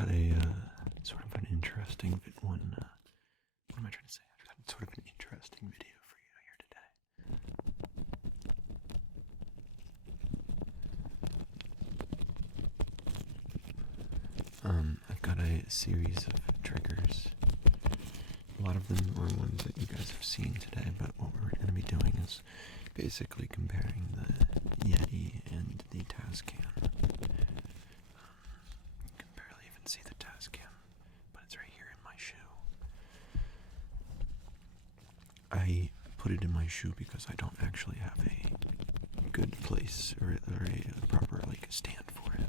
got a sort of an interesting one. What am I trying to say? I've got sort of an interesting video for you here today. I've got a series of triggers. A lot of them are ones that you guys have seen today, but what we're going to be doing is basically comparing the Yeti and the tascam. You can barely even see the tascam, but it's right here in my shoe. I put it in my shoe because I don't actually have a good place or a proper stand for it.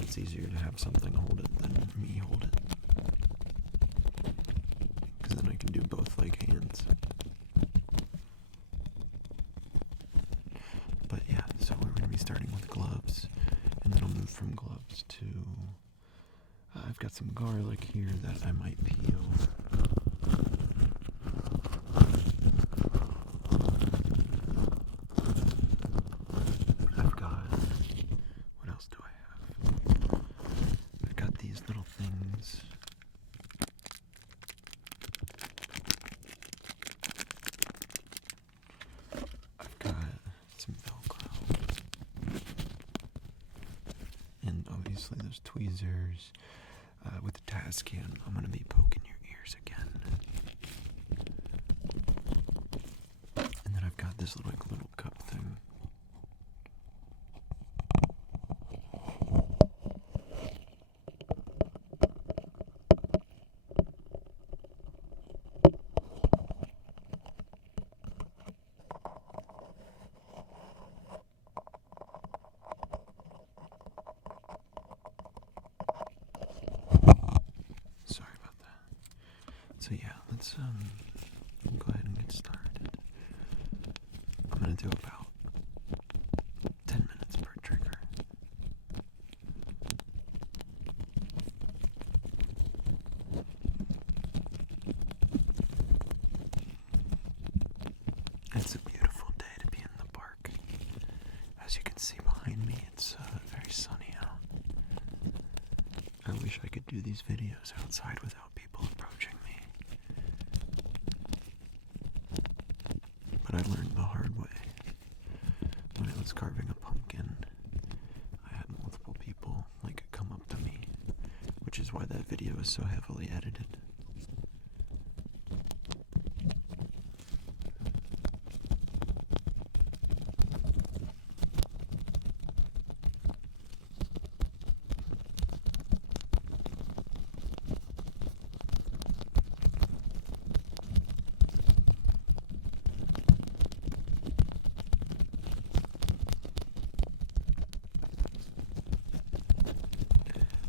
It's easier to have something hold it than me hold it, because then I can do both like hands. But yeah, so we're going to be starting with gloves, and then I'll move from gloves to, I've got some garlic here that I might peel. I've got, what else do I have? I've got these little things. I've got some Velcro. And obviously those tweezers. With the tascam, I'm going to be poking your ears again. And then I've got this little cup thing. Sorry about that. So yeah, let's go ahead and get started. I'm gonna do about 10 minutes per trigger. It's a beautiful day to be in the park. As you can see behind me, it's very sunny out. I wish I could do these videos outside without people approaching me. But I learned the hard way. When I was carving a pumpkin, I had multiple people come up to me, which is why that video is so heavily edited.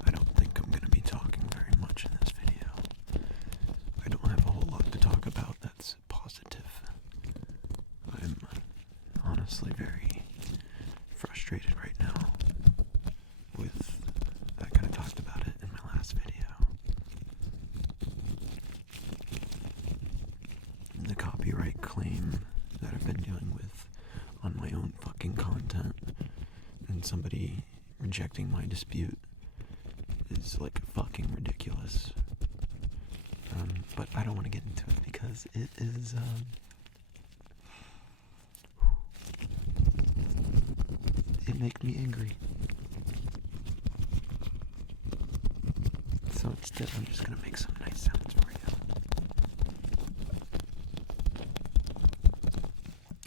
I don't think I'm going to be talking very much in this video. I don't have a whole lot to talk about that's positive. I'm honestly very frustrated right now with, I kind of talked about it in my last video. The copyright claim that I've been dealing with on my own fucking content, and somebody rejecting my dispute is fucking ridiculous. But I don't want to get into it because it is it makes me angry. So instead I'm just gonna make some nice sounds for you.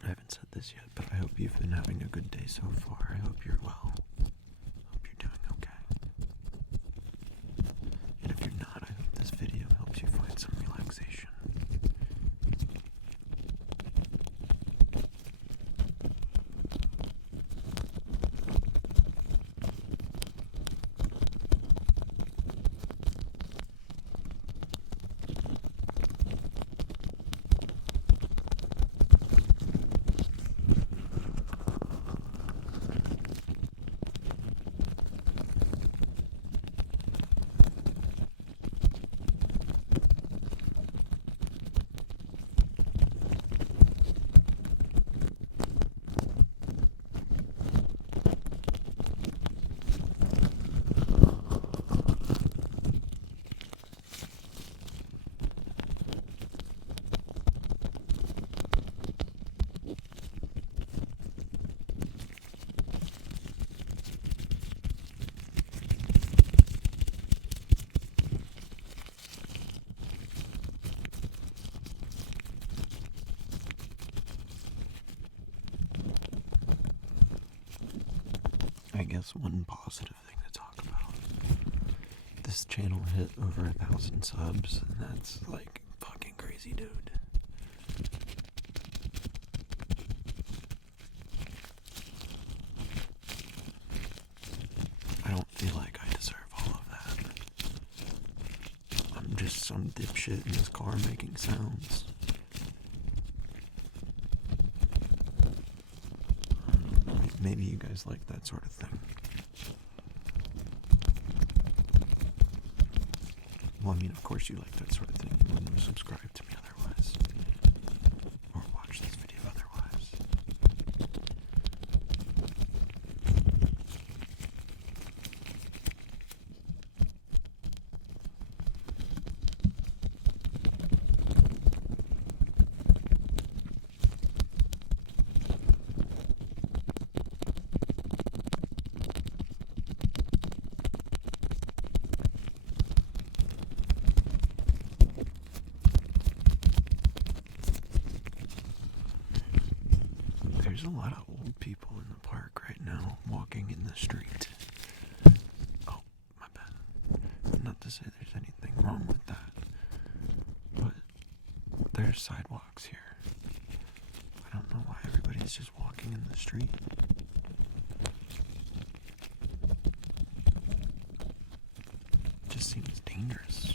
I haven't said this yet, but I hope you've been having a good day so far. I hope you're well. Hope you're doing okay. And if you're not, I hope this video helps you find some relaxation. I guess one positive thing to talk about. This channel hit over 1,000 subs, and that's like fucking crazy, dude. I don't feel like I deserve all of that. I'm just some dipshit in this car making sounds. Maybe you guys like that sort of thing. Well, I mean, of course you like that sort of thing. You wouldn't subscribe to me otherwise. Or watch this video otherwise. There's a lot of old people in the park right now, walking in the street. Oh, my bad. Not to say there's anything wrong with that, but there's sidewalks here. I don't know why everybody's just walking in the street. It just seems dangerous.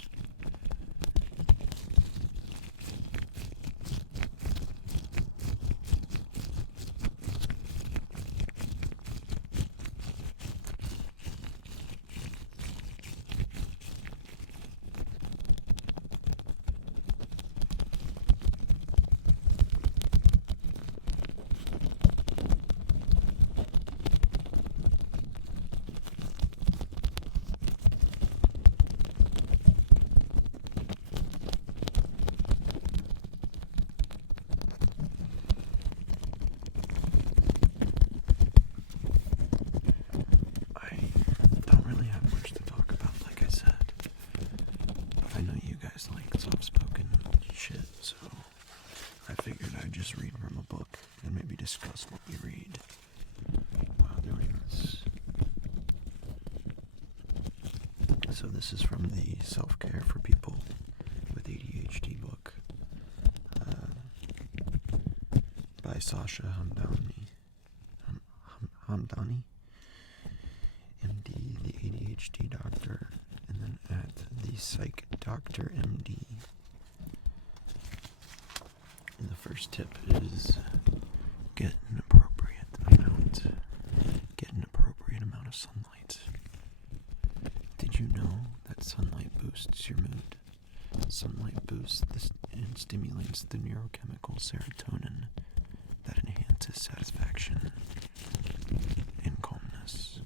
Like soft-spoken shit, so I figured I'd just read from a book and maybe discuss what we read while doing this. So this is from the Self-Care for People with ADHD book by Sasha Hamdani, MD, the ADHD doctor, and then at the Psych Doctor MD. And the first tip is get an appropriate amount of sunlight. Did you know that sunlight boosts your mood? Sunlight boosts and stimulates the neurochemical serotonin that enhances satisfaction and calmness.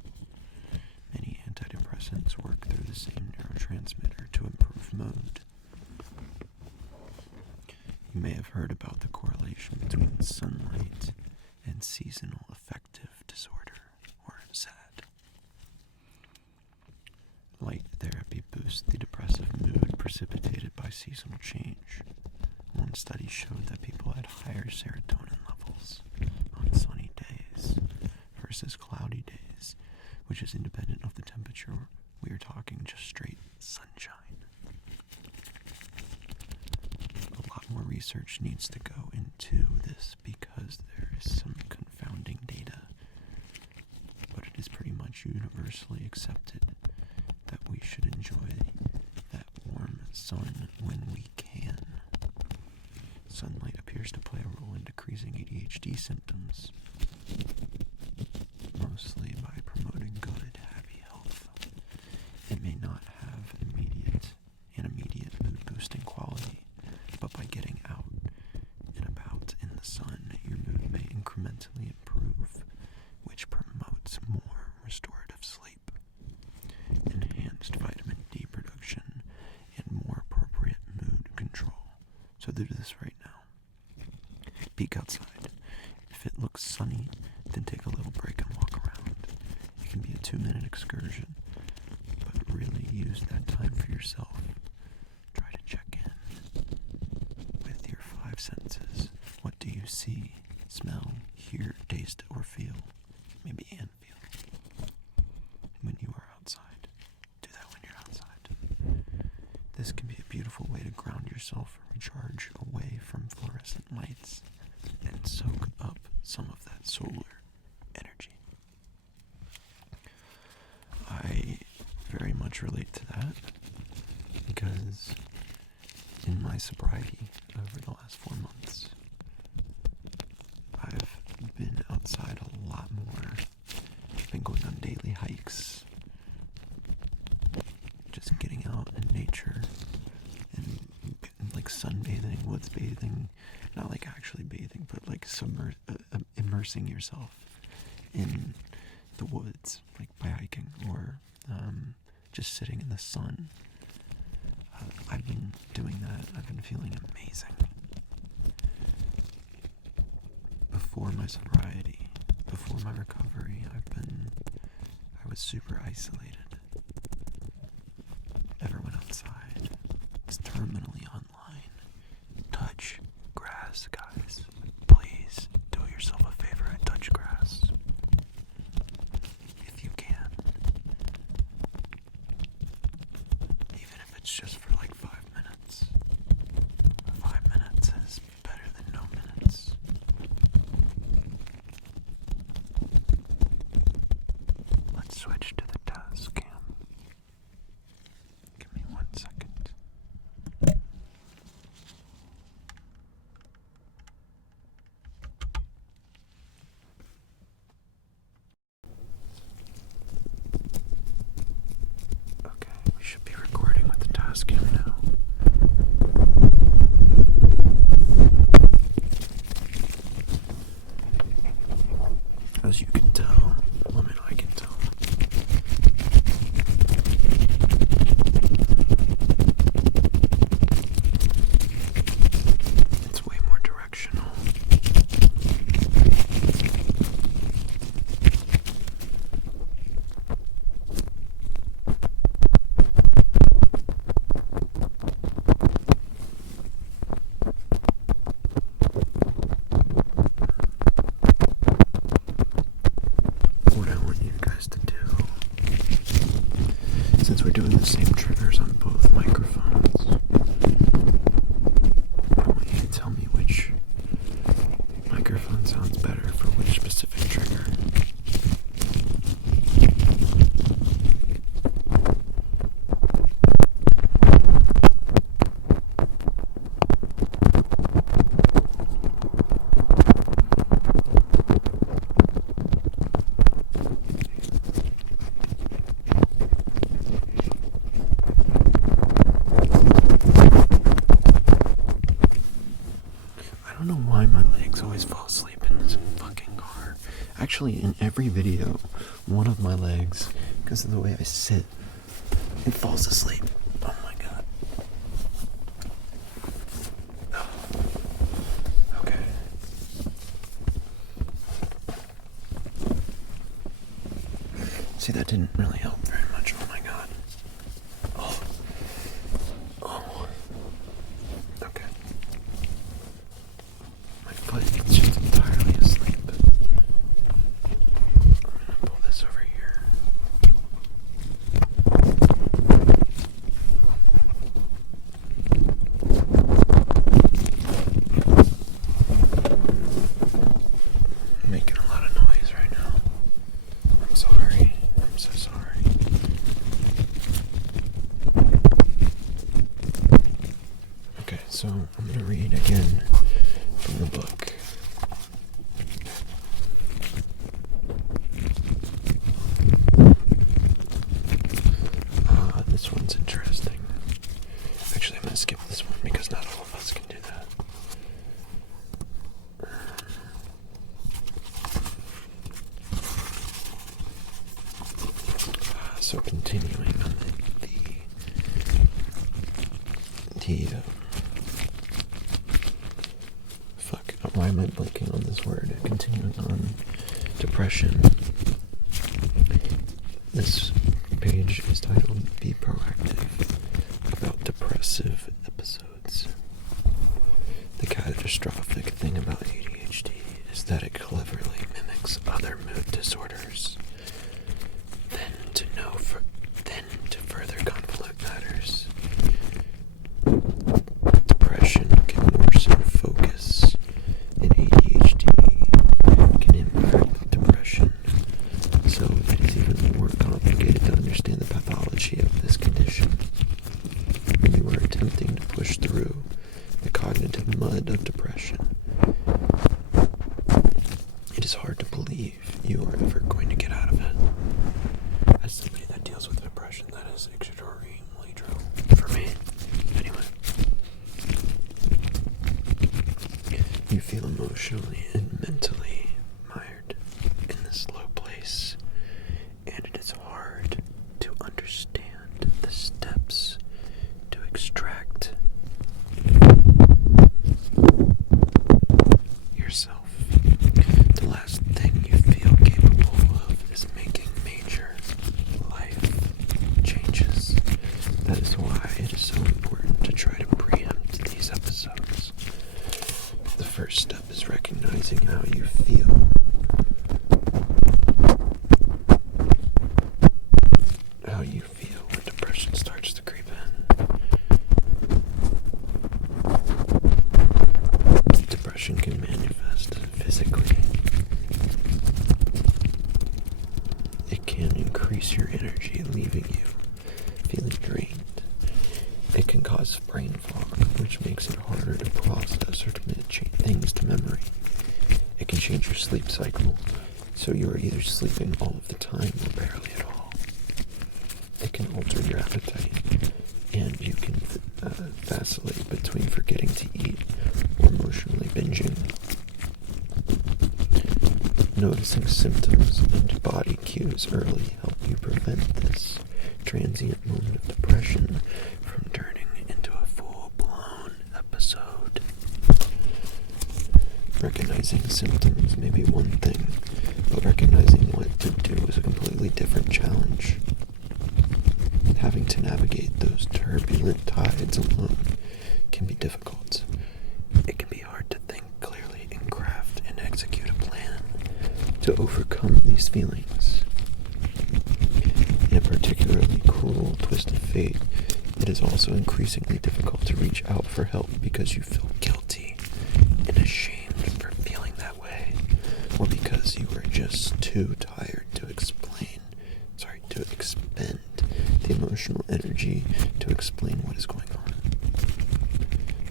Many antidepressants work through the same neurotransmitter to improve mood. You may have heard about the correlation between sunlight and seasonal affective disorder, or SAD. Light therapy boosts the depressive mood precipitated by seasonal change. One study showed that people had higher serotonin levels on sunny days versus cloudy days, which is independent of the temperature. We are talking just straight sunshine. A lot more research needs to go into this because there is some confounding data, but it is pretty much universally accepted that we should enjoy that warm sun when we can. Sunlight appears to play a role in decreasing ADHD symptoms, mostly by promoting good, happy health. It may not have an immediate mood-boosting quality, but by getting out and about in the sun, your mood may incrementally improve, which promotes more restorative sleep, enhanced vitamin D production, and more appropriate mood control. So do this right now. Peek outside. If it looks sunny, then take a little break and walk around. It can be a 2-minute excursion, but really use that time for yourself. Try to check in with your 5 senses. What do you see, smell, hear, taste, or feel? Maybe and feel. this can be a beautiful way to ground yourself, recharge away from fluorescent lights, and soak up some of that solar energy. I very much relate to that because in my sobriety over the last 4 months, I've been outside a lot more. I've been going on daily hikes, just getting out in nature and like sunbathing, woods bathing, not like actually bathing, but like immersing yourself in the woods, like by hiking or just sitting in the sun. I've been doing that. I've been feeling amazing. Before my sobriety, before my recovery, I was super isolated. Never went outside. Was terminally online. Touch grass, guys. Please do yourself a favor and touch grass. If you can. Even if it's just for like 5 minutes. 5 minutes is better than no minutes. Let's switch to the tascam. Give me 1 second. Okay, we should be recording with the tascam now. As you can tell, I can tell. It's way more directional. What I want you guys to do, since we're doing the same triggers on both microphones, I want you to tell me which microphone sounds better for which specific trigger. I don't know why my legs always fall asleep in this fucking car. Actually, in every video, one of my legs, because of the way I sit, it falls asleep. Oh my god. Okay. See, that didn't really help very much. Oh my god. Oh. Okay. My foot is just entirely asleep. I'm gonna pull this over here. I'm making a lot of noise right now. I'm sorry. I'm so sorry. Okay, so I'm gonna read again from the book. This one's interesting. Actually, I'm gonna skip this one because not all of us can do that. So continuing on why am I blanking on this word? Continuing on depression. This page is titled Be Proactive, about depressive episodes. The catastrophic thing about ADHD is that it cleverly mimics other mood disorders. Then to further convolute matters, That is why it is so important to try to preempt these episodes. The first step is recognizing how you feel. How you feel when depression starts to creep in. Depression can manifest physically. It can increase your energy, leaving you feeling drained. It can cause brain fog, which makes it harder to process or commit things to memory. It can change your sleep cycle, so you are either sleeping all of the time or barely at all. It can alter your appetite, and you can vacillate between forgetting to eat or emotionally binging. Noticing symptoms and body cues early help you prevent this transient moment of depression from turning into a full-blown episode. Recognizing symptoms may be one thing, but recognizing what to do is a completely different challenge. Having to navigate those turbulent tides alone can be difficult. It can be hard to think clearly and craft and execute a plan to overcome these feelings. In a particularly cruel twist of fate, it is also increasingly difficult to reach out for help because you feel guilty and ashamed for feeling that way, or because you are just too tired to expend the emotional energy to explain what is going on.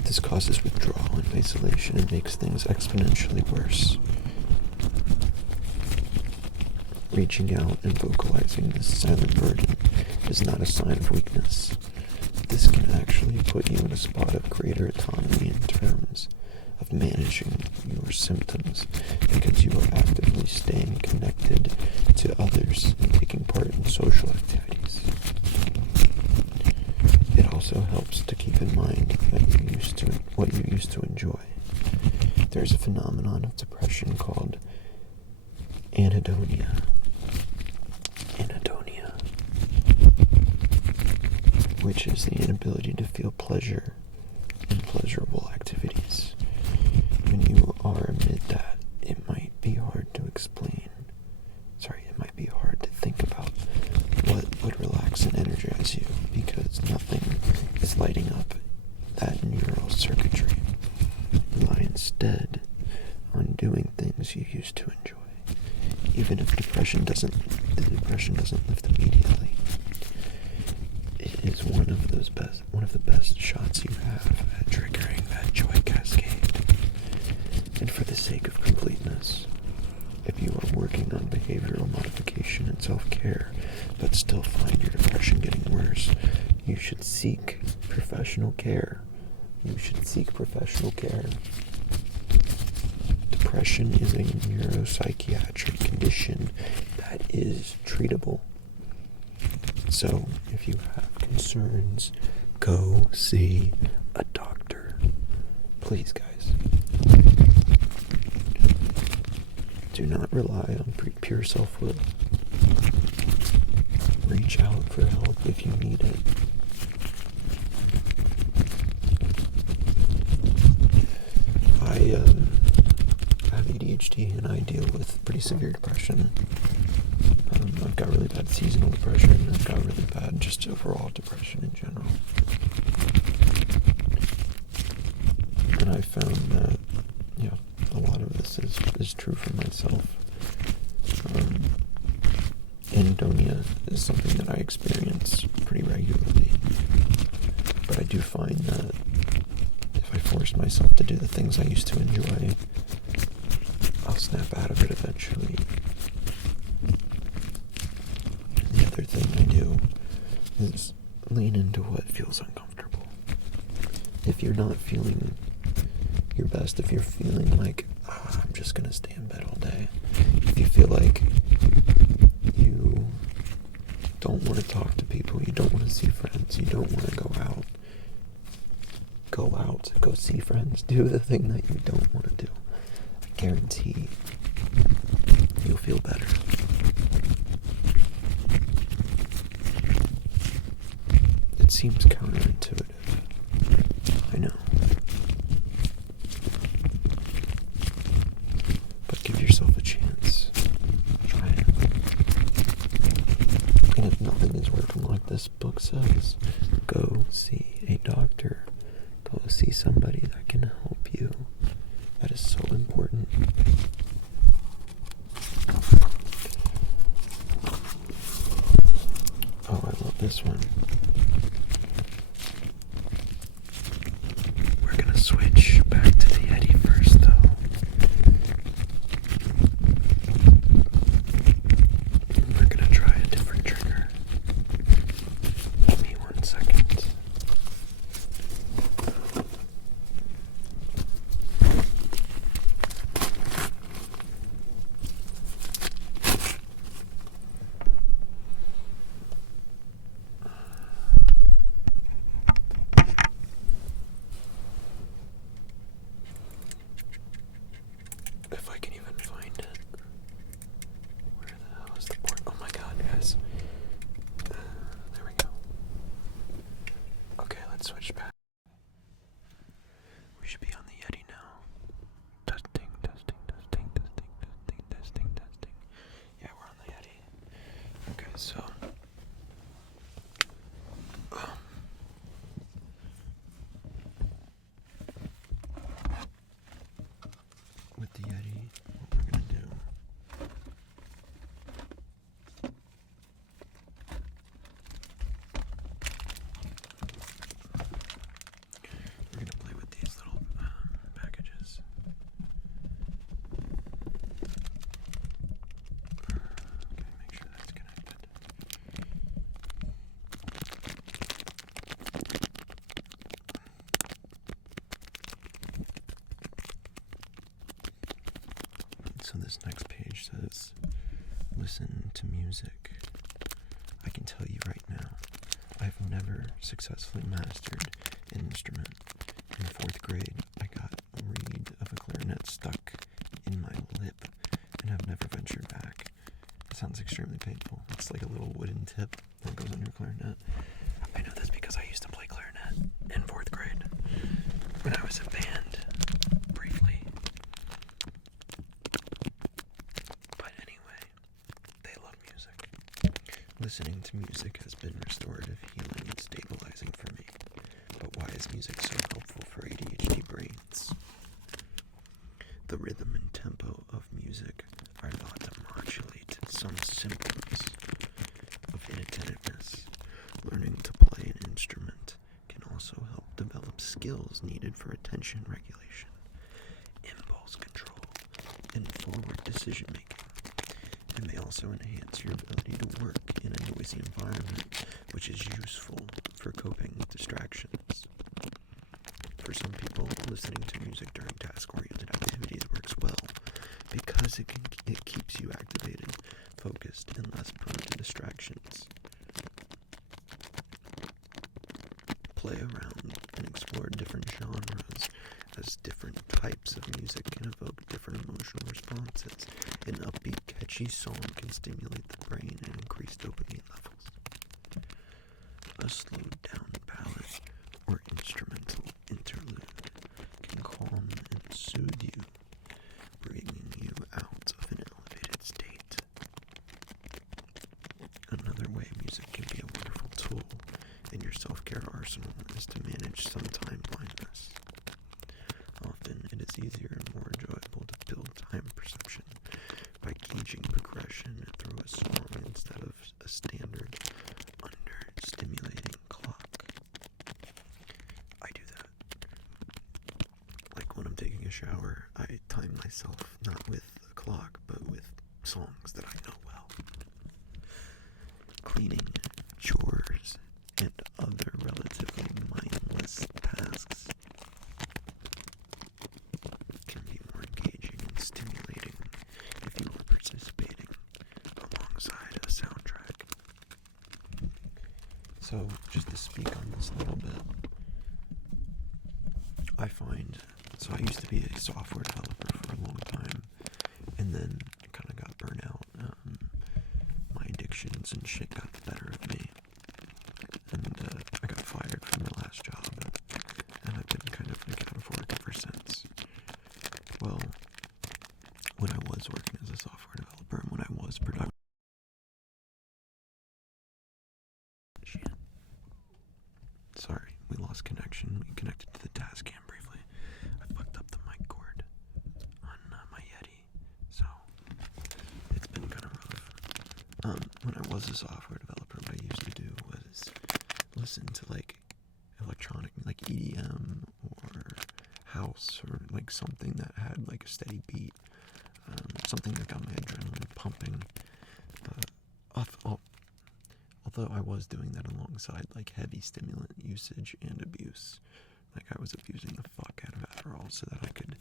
This causes withdrawal and isolation and makes things exponentially worse. Reaching out and vocalizing this silent burden is not a sign of weakness. This can actually put you in a spot of greater autonomy in terms of managing your symptoms, because you are actively staying connected to others and taking part in social activities. It also helps to keep in mind what you used to enjoy. There's a phenomenon of depression called anhedonia. Which is the inability to feel pleasure in pleasurable activities. When you are amid that, it might be hard to think about what would relax and energize you, because nothing is lighting up that neural circuitry. Rely instead on doing things you used to enjoy, even if the depression doesn't lift immediately. It is one of the best shots you have at triggering that joy cascade. And for the sake of completeness, if you are working on behavioral modification and self-care, but still find your depression getting worse, you should seek professional care. Depression is a neuropsychiatric condition that is treatable. So, if you have concerns, go see a doctor. Please, guys. Do not rely on pure self-will. Reach out for help if you need it. I have ADHD and I deal with pretty severe depression. I've got really bad seasonal depression, and I've got really bad just overall depression in general. And I found that, a lot of this is true for myself. Anhedonia is something that I experience pretty regularly. But I do find that if I force myself to do the things I used to enjoy, I'll snap out of it eventually. The other thing I do is lean into what feels uncomfortable. If you're not feeling your best, if you're feeling like, I'm just going to stay in bed all day, if you feel like you don't want to talk to people, you don't want to see friends, you don't want to go out, go see friends, do the thing that you don't want to do, I guarantee you'll feel better. It seems counterintuitive. I know. But give yourself a chance. Try it. And if nothing is working like this book says, go see a doctor. Go see somebody that can help you. That is so important. Oh, I love this one. We're gonna switch back to the Yeti first, though. We're gonna try a different trigger. Give me 1 second. If I can even find it. Where the hell is the board? Oh my god, guys. There we go. Okay, let's switch back. We should be on the Yeti now. Testing, testing, testing, testing, testing, testing, testing. Yeah, we're on the Yeti. Okay, so. With the Yeti, what we're gonna do. We're gonna play with these little packages. Okay, make sure that's connected. So this next page says, listen to music. I can tell you right now, I've never successfully mastered an instrument. In 4th grade, I got a reed of a clarinet stuck in my lip and have never ventured back. It sounds extremely painful. It's like a little wooden tip that goes on your clarinet. I know this because I used to play clarinet in 4th grade when I was in band, briefly. But anyway, they love music. Listening to music has been restorative, healing, and stabilizing for me. But why is music so helpful for ADHD brains? The rhythm and tempo of music are thought to modulate some symptoms of inattentiveness. Learning to play an instrument can also help develop skills needed for attention regulation, impulse control, and forward decision making. It may also enhance your ability to work in a noisy environment, which is useful for coping with distractions. For some people, listening to music during task-oriented activities works well because it keeps you activated, focused, and less prone to distractions. Play around and explore different genres, as different types of music can evoke different emotional responses. An upbeat, catchy song can stimulate the brain and increase dopamine levels. A slowed down ballad or instrumental interlude can calm and soothe you, bringing you out of an elevated state. Another way music can be a wonderful tool in your self-care arsenal is to manage some time blindness. Often it is easier and more enjoyable to build time perception by gauging progression through a song instead of a standard under-stimulating clock. I do that. Like when I'm taking a shower, I time myself not with a clock, but with songs that I know well. Cleaning, chores, and other relatively mindless tasks can be more engaging and stimulating if you are participating alongside a soundtrack. So, just to speak on this a little bit, I find, so I used to be a software developer for a long time, and then kind of got burnt out. My addictions and shit got the better of me, and I got Sorry, we lost connection. We connected to the tascam briefly. I fucked up the mic cord on my Yeti, so it's been kind of rough. When I was a software developer, what I used to do was listen to like electronic, like EDM or house, or like something that had like a steady beat, something that got my adrenaline pumping. Although I was doing that alongside like heavy stimulant usage and abuse. Like I was abusing the fuck out of Adderall so that I could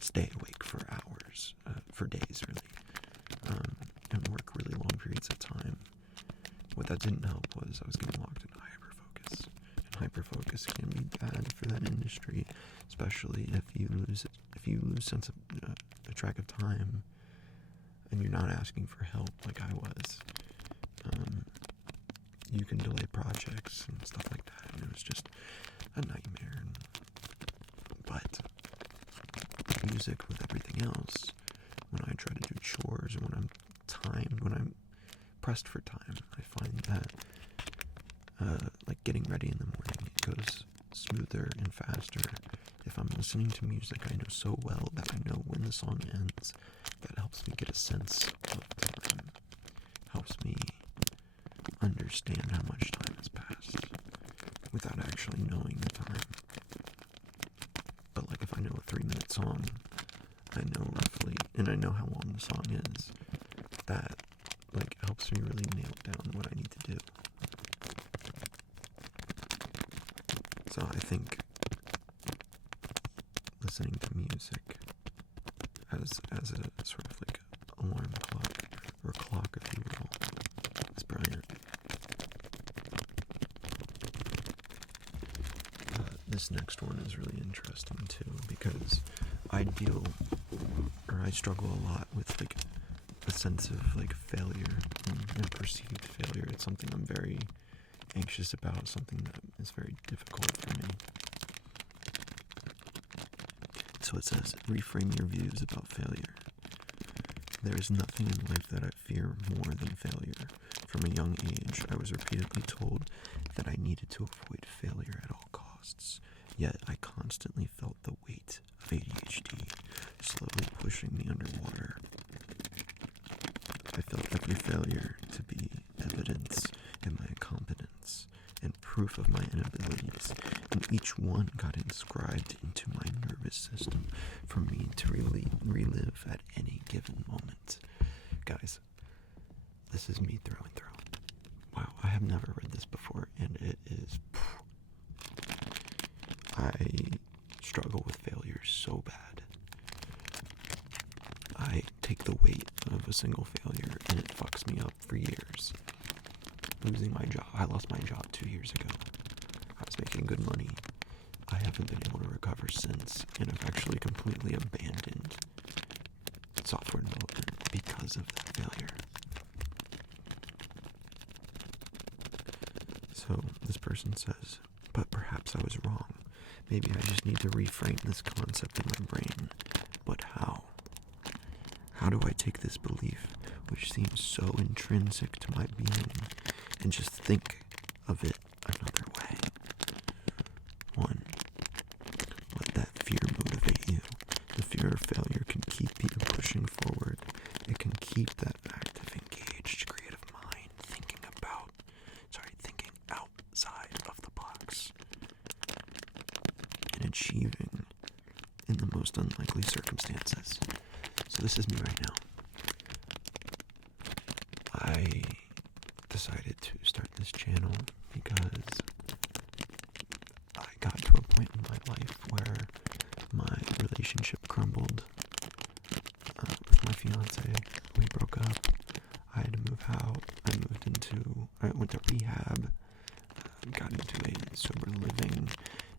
stay awake for hours, for days really, and work really long periods of time. What that didn't help was I was getting locked into hyperfocus. And hyperfocus can be bad for that industry, especially if you lose sense of track of time and you're not asking for help like I was. You can delay projects and stuff like that, and it was just a nightmare. But music, with everything else, when I try to do chores or when I'm timed, when I'm pressed for time, I find that like getting ready in the morning, it goes smoother and faster. If I'm listening to music I know so well that I know when the song ends, that helps me get a sense of time, helps me understand how much time has passed without actually knowing the time. But like if I know a 3-minute song, I know roughly, and I know how long the song is, that like helps me really nail down what I need to do. So I think listening to music as a sort of like alarm clock, or clock if you will, is brilliant. This next one is really interesting too, because I struggle a lot with like a sense of like failure and perceived failure. It's something I'm very anxious about, something that is very difficult for me. So it says, reframe your views about failure. There is nothing in life that I fear more than failure. From a young age, I was repeatedly told that I needed to avoid failure at all costs. Yet I constantly felt the weight of ADHD slowly pushing me underwater. I felt every failure to be evidence in my incompetence and proof of my inabilities, and each one got inscribed into my nervous system for me to relive at any given moment. Guys, this is me through and through. Wow, I have never read this before, and it is... I struggle with failure so bad. I take the weight of a single failure and it fucks me up for years. Losing my job. I lost my job 2 years ago. I was making good money. I haven't been able to recover since, and I've actually completely abandoned software development because of that failure. So this person says, but perhaps I was wrong. Maybe I just need to reframe this concept in my brain. But how? How do I take this belief, which seems so intrinsic to my being, and just think of it another way? 1. Let that fear motivate you. The fear of failure can keep you pushing forward. It can keep that active, engaged, creative mind thinking outside of the box and achieving in the most unlikely circumstances. So this is me right now. I decided to start this channel because I got to a point in my life where my relationship crumbled with my fiance. We broke up. I had to move out. I went to rehab, got into a sober living,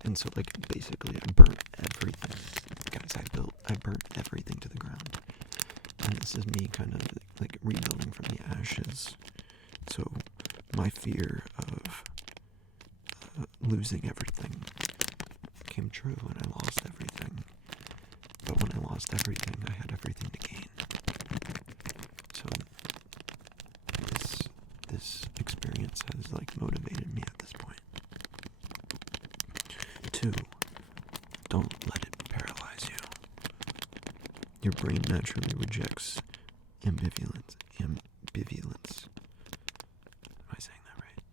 and so like basically I burnt everything. Guys, I burnt everything to the ground. And this is me kind of like rebuilding from the ashes. So my fear of losing everything came true, and I lost everything. But when I lost everything, I had everything to gain. So this experience has like motivated me at this point. Your brain naturally rejects ambivalence. Am I saying that right?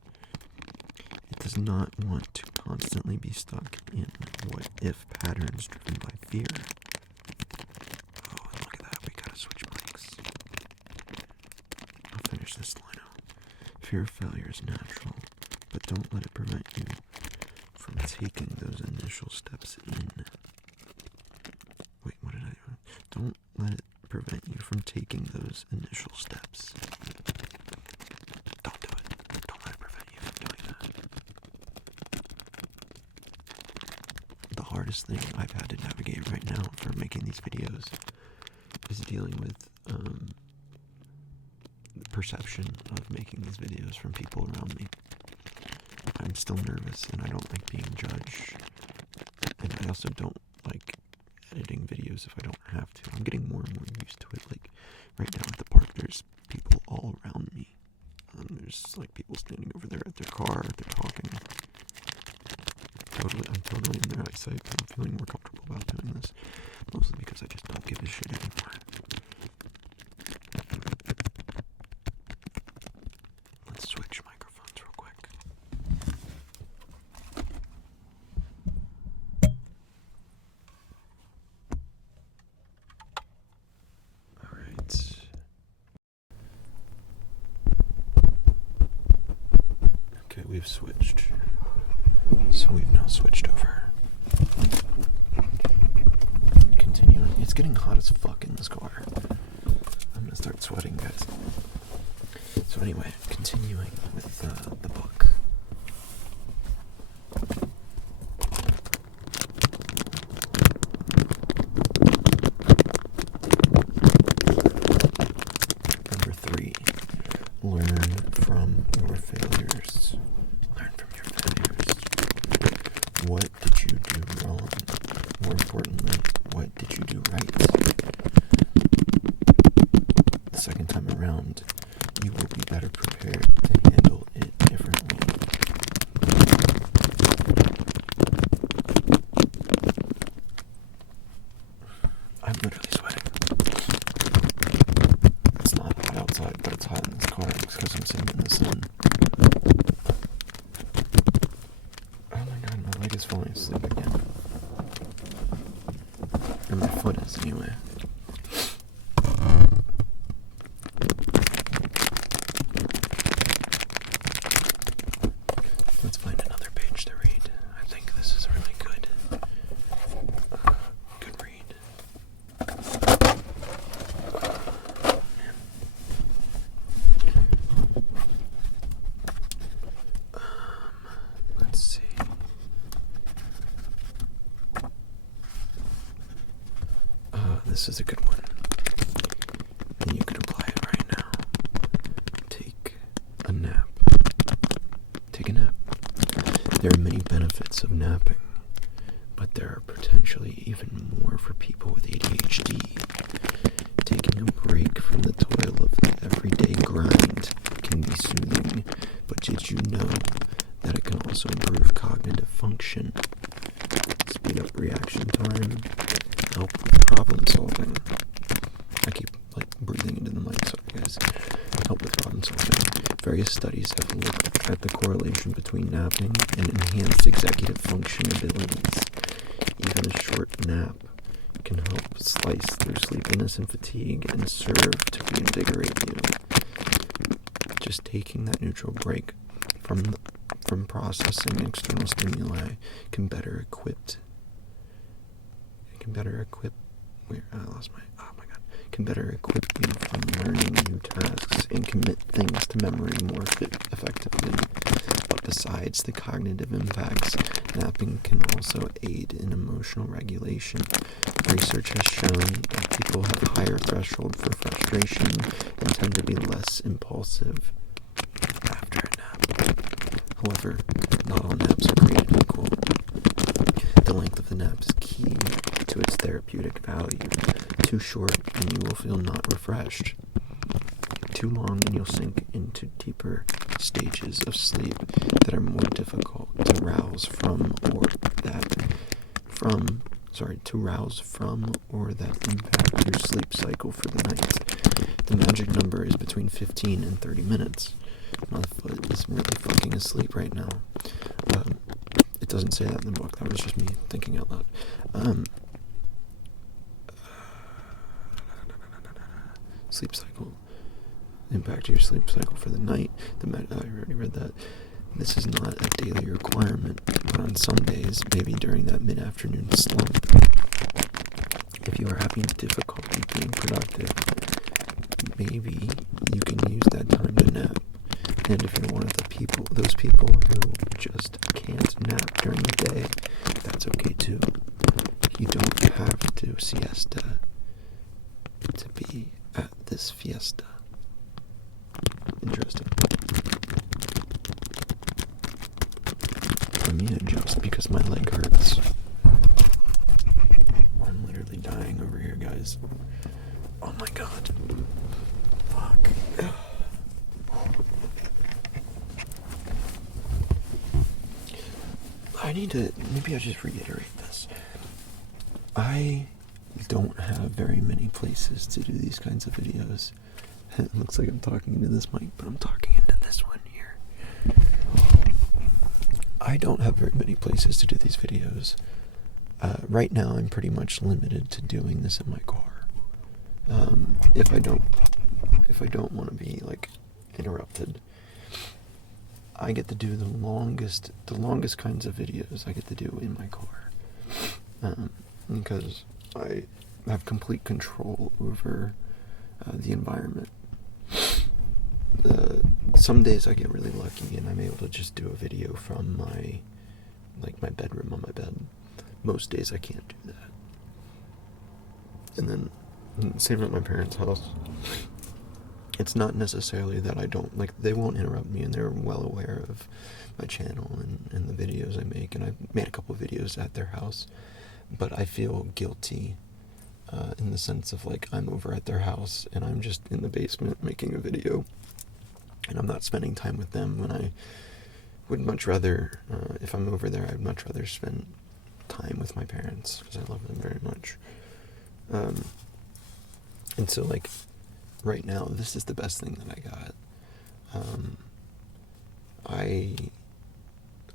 It does not want to constantly be stuck in what-if patterns driven by fear. Oh, and look at that. We gotta switch blanks. I'll finish this line out. Fear of failure is natural, but don't let it prevent you from taking those initial steps in. Wait, what did I do? Don't let it prevent you from taking those initial steps. Don't do it. Don't let it prevent you from doing that. The hardest thing I've had to navigate right now for making these videos is dealing with the perception of making these videos from people around me. I'm still nervous and I don't like being judged. And I also don't like editing videos if I don't have to. I'm getting more and more used to it. Like right now at the park, there's people all around me. There's like people standing over there at their car, they're talking. I'm totally in their eyesight, but I'm feeling more comfortable about doing this. Mostly because I just don't give a shit anymore. Let's switch microphones real quick. Alright. Okay, we've switched. So we've now switched over. Continuing. It's getting hot as fuck in this car. I'm gonna start sweating, guys. So anyway, continuing with the book. Number 3. Learn from your failures. Learn from your failures. What did you do wrong? More importantly, what did you do right? The second time around, you will be better prepared to handle it differently. I'm literally sweating. It's not hot outside, but it's hot in this car because I'm sitting in the sun. Oh my god, my leg is falling asleep again. Or my foot is, anyway. Let's find another page to read. I think this is a really good read. Let's see. This is a good one. And you can apply it right now. Take a nap. Take a nap. There are many benefits of napping, but there are potentially even more for people with ADHD. Taking a break from the toil of the everyday grind can be soothing, but did you know that it can also improve cognitive function, speed up reaction time, help with problem solving? I keep breathing into the mic, sorry guys. Help with problem solving. Various studies have looked at the correlation between napping and enhanced executive function abilities. Even a short nap can help slice through sleepiness and fatigue and serve to reinvigorate you. Just taking that neutral break from processing external stimuli can better equip you from learning new tasks and commit things to memory more effectively. But besides the cognitive impacts, napping can also aid in emotional regulation. Research has shown that people have a higher threshold for frustration and tend to be less impulsive after a nap. However, not all naps are created equal. The length of the nap is key to its therapeutic value. Too short and you will feel not refreshed. Too long and you'll sink into deeper stages of sleep that are more difficult to rouse from to rouse from or that impact your sleep cycle for the night. The magic number is between 15 and 30 minutes. My foot is really fucking asleep right now. It doesn't say that in the book. That was just me thinking out loud. Sleep cycle. Impact your sleep cycle for the night. I already read that. This is not a daily requirement, but on some days, maybe during that mid-afternoon slump, if you are having difficulty being productive, maybe you can use that time to nap. And if you're one of those people who just can't nap during the day, that's okay too. You don't have to siesta to be at this fiesta. Interesting. Let me adjust because my leg hurts. I'm literally dying over here, guys. Oh my god. Fuck. Maybe I just reiterate this. I don't have very many places to do these kinds of videos. It looks like I'm talking into this mic, but I'm talking into this one here. I don't have very many places to do these videos. Right now, I'm pretty much limited to doing this in my car. If I don't want to be like interrupted, I get to do the longest kinds of videos I get to do in my car, because I have complete control over the environment. Some days I get really lucky and I'm able to just do a video from my bedroom on my bed. Most days I can't do that. And then same at my parents' house. It's not necessarily that I don't, they won't interrupt me, and they're well aware of my channel and the videos I make, and I've made a couple of videos at their house, but I feel guilty in the sense of I'm over at their house and I'm just in the basement making a video, and I'm not spending time with them when I would much rather, if I'm over there, I'd much rather spend time with my parents because I love them very much. And so right now, this is the best thing that I got. I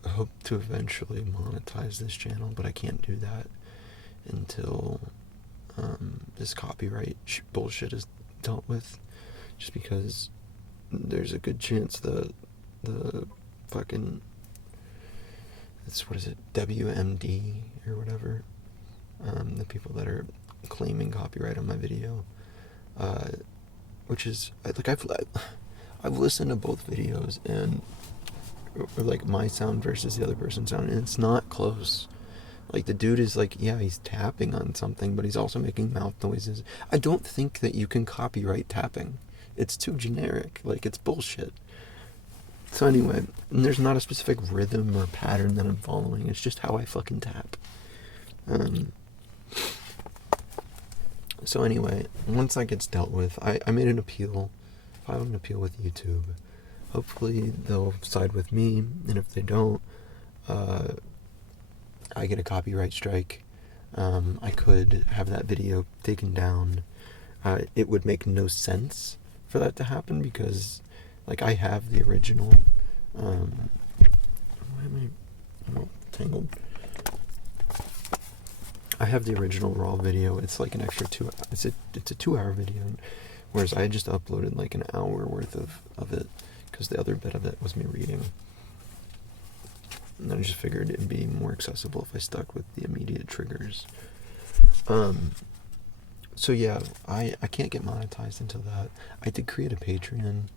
hope to eventually monetize this channel, but I can't do that until this copyright bullshit is dealt with, just because there's a good chance the fucking, WMD or whatever, the people that are claiming copyright on my video, which is I've listened to both videos, and or my sound versus the other person's sound, and it's not close. The dude is he's tapping on something, but he's also making mouth noises. I don't think that you can copyright tapping. It's too generic. It's bullshit. So anyway, there's not a specific rhythm or pattern that I'm following. It's just how I fucking tap. So anyway, once that gets dealt with, I made an appeal. Filed an appeal with YouTube. Hopefully they'll side with me, and if they don't, I get a copyright strike. I could have that video taken down. It would make no sense for that to happen because, I have the original. Why am I all tangled? I have the original raw video. It's an extra 2. It's a 2-hour video, whereas I just uploaded an hour worth of it because the other bit of it was me reading. And I just figured it'd be more accessible if I stuck with the immediate triggers. So yeah, I can't get monetized until that. I did create a Patreon.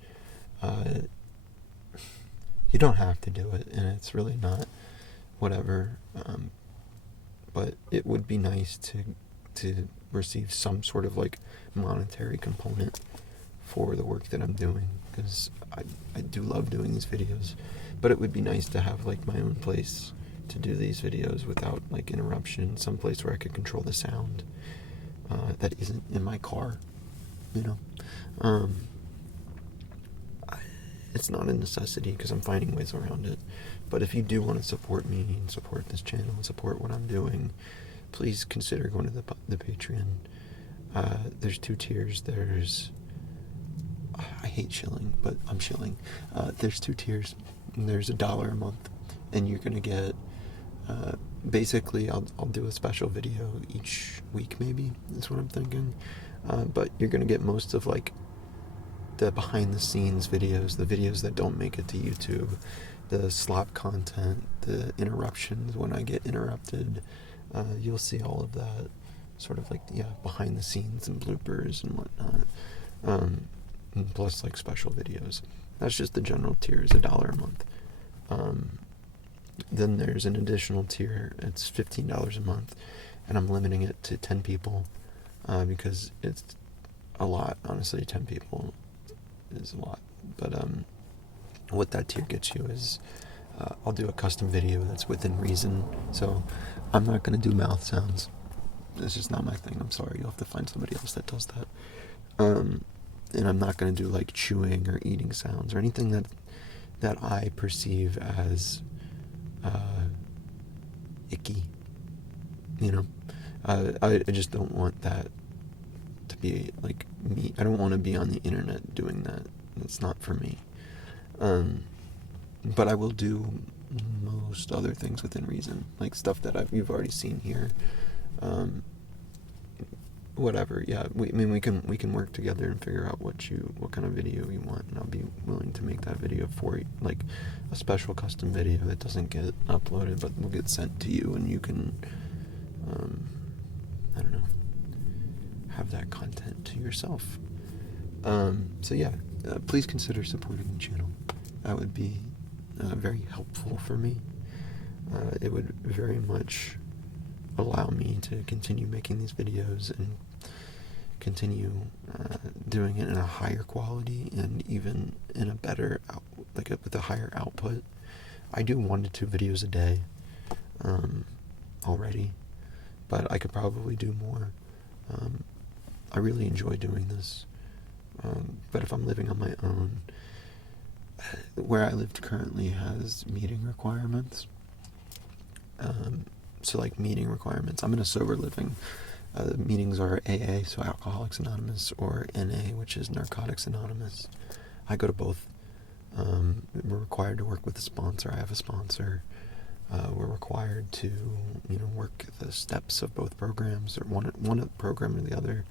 You don't have to do it, and it's really not whatever. But it would be nice to receive some sort of monetary component for the work that I'm doing, because I do love doing these videos. But it would be nice to have my own place to do these videos without interruption, some place where I could control the sound that isn't in my car, It's not a necessity because I'm finding ways around it. But if you do want to support me and support this channel and support what I'm doing, please consider going to the Patreon. There's 2 tiers. I hate shilling, but I'm shilling. There's 2 tiers. There's $1 a month, and you're gonna get basically I'll do a special video each week, maybe that's what I'm thinking. But you're gonna get most of like the behind the scenes videos, the videos that don't make it to YouTube, the slop content, the interruptions when I get interrupted. You'll see all of that sort of like behind the scenes and bloopers and whatnot. And plus like special videos. That's just the general tier, is $1 a month. Then there's an additional tier. It's $15 a month, and I'm limiting it to 10 people because it's a lot. Honestly, 10 people is a lot. But what that tier gets you is I'll do a custom video that's within reason. So I'm not going to do mouth sounds. It's just not my thing. I'm sorry. You'll have to find somebody else that does that. And I'm not going to do like chewing or eating sounds or anything that I perceive as icky. I just don't want that to be like me. I don't want to be on the internet doing that. It's not for me. But I will do most other things within reason, like stuff that you've already seen here. Whatever, yeah. We can work together and figure out what kind of video you want, and I'll be willing to make that video for you, like a special custom video that doesn't get uploaded but will get sent to you, and you can, I don't know, have that content to yourself. So yeah, please consider supporting the channel. That would be very helpful for me. It would very much allow me to continue making these videos and continue doing it in a higher quality and even in a better with a higher output. I do 1 to 2 videos a day already, but I could probably do more. I really enjoy doing this, but if I'm living on my own, where I live currently has meeting requirements. So like meeting requirements. I'm in a sober living. Meetings are AA, so Alcoholics Anonymous, or NA, which is Narcotics Anonymous. I go to both. We're required to work with a sponsor. I have a sponsor. We're required to, work the steps of both programs, or one program or the other.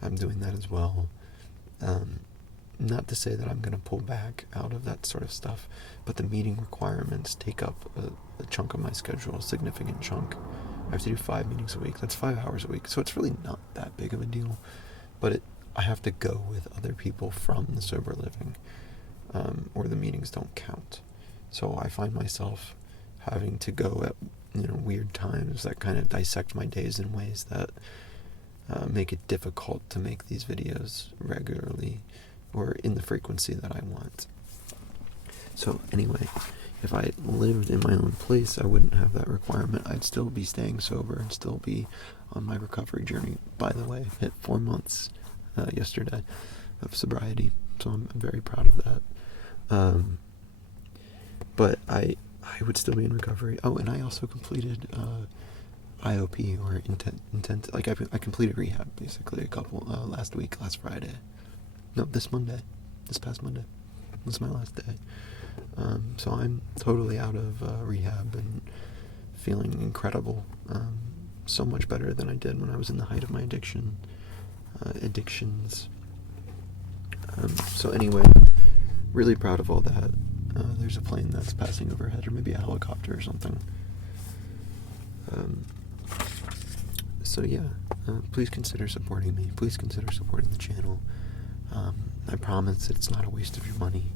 I'm doing that as well. Not to say that I'm going to pull back out of that sort of stuff, but the meeting requirements take up a chunk of my schedule, a significant chunk. I have to do 5 meetings a week. That's 5 hours a week, so it's really not that big of a deal. But I have to go with other people from the sober living, or the meetings don't count. So I find myself having to go at weird times that kind of dissect my days in ways that make it difficult to make these videos regularly or in the frequency that I want. So anyway, if I lived in my own place, I wouldn't have that requirement. I'd still be staying sober and still be on my recovery journey. By the way, hit 4 months yesterday of sobriety, so I'm very proud of that. But I would still be in recovery. Oh, and I also completed IOP, or intent. Like I completed rehab basically last Friday. No, this past Monday. This is my last day. So I'm totally out of rehab and feeling incredible. So much better than I did when I was in the height of my addictions. So anyway, really proud of all that. There's a plane that's passing overhead, or maybe a helicopter or something. So yeah, please consider supporting me. Please consider supporting the channel. I promise it's not a waste of your money.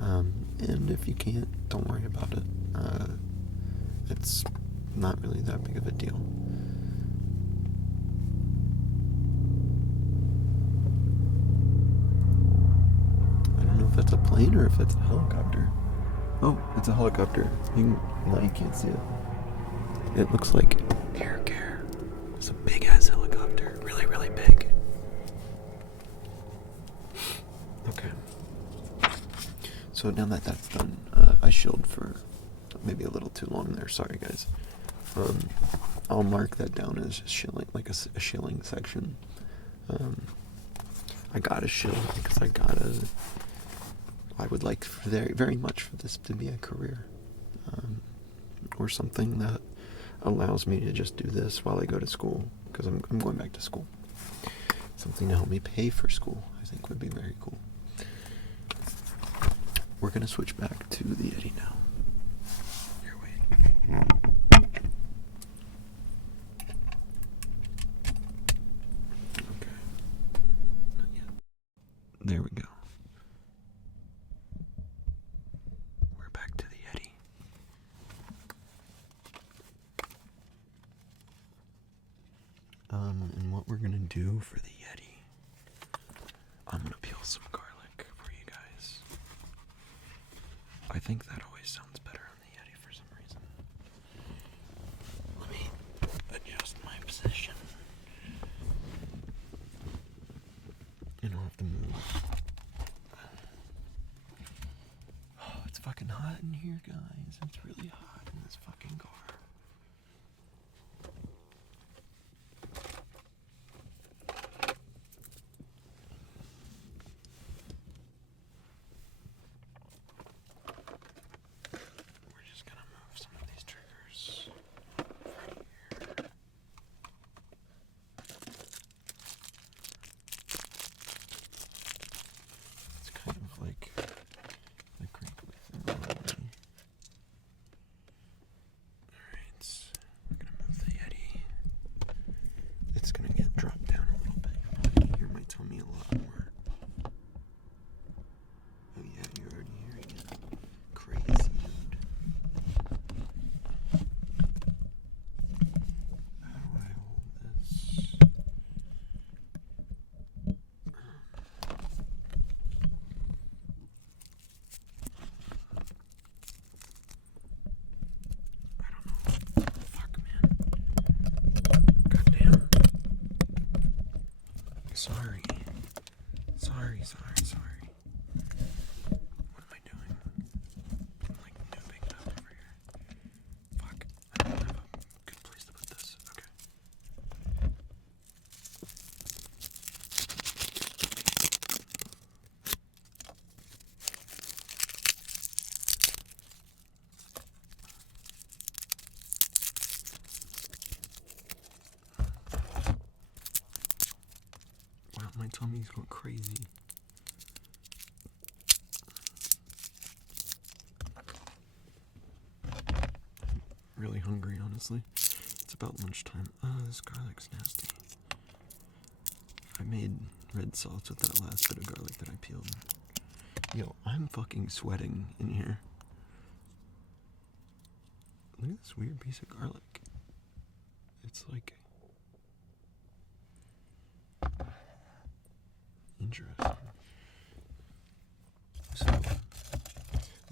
And if you can't, don't worry about it. It's not really that big of a deal. I don't know if that's a plane or if that's a helicopter. Oh, it's a helicopter. You can't see it. It looks like air care. It's a big ass helicopter. Really, really big. Okay. So now that that's done, I shilled for maybe a little too long there. Sorry, guys. I'll mark that down as shilling, like a shilling section. I got a shilling because I would like very, very much for this to be a career, or something that allows me to just do this while I go to school, because I'm going back to school. Something to help me pay for school, I think, would be very cool. We're gonna switch back to the Yeti now. Here, wait. Okay. Not yet. There we go. We're back to the Yeti. And what we're gonna do for the Yeti, I'm gonna peel some garlic for you guys. I think that always sounds better on the Yeti for some reason. Let me adjust my position. You don't have to move. Oh, it's fucking hot in here, guys. It's really hot in this fucking car. Sorry. What am I doing? I'm like noobing it up over here. Fuck. I don't have a good place to put this. Okay. Wow, my tummy's going crazy. Really hungry, honestly. It's about lunchtime. Oh, this garlic's nasty. I made red sauce with that last bit of garlic that I peeled. Yo, I'm fucking sweating in here. Look at this weird piece of garlic. It's like... interesting. So,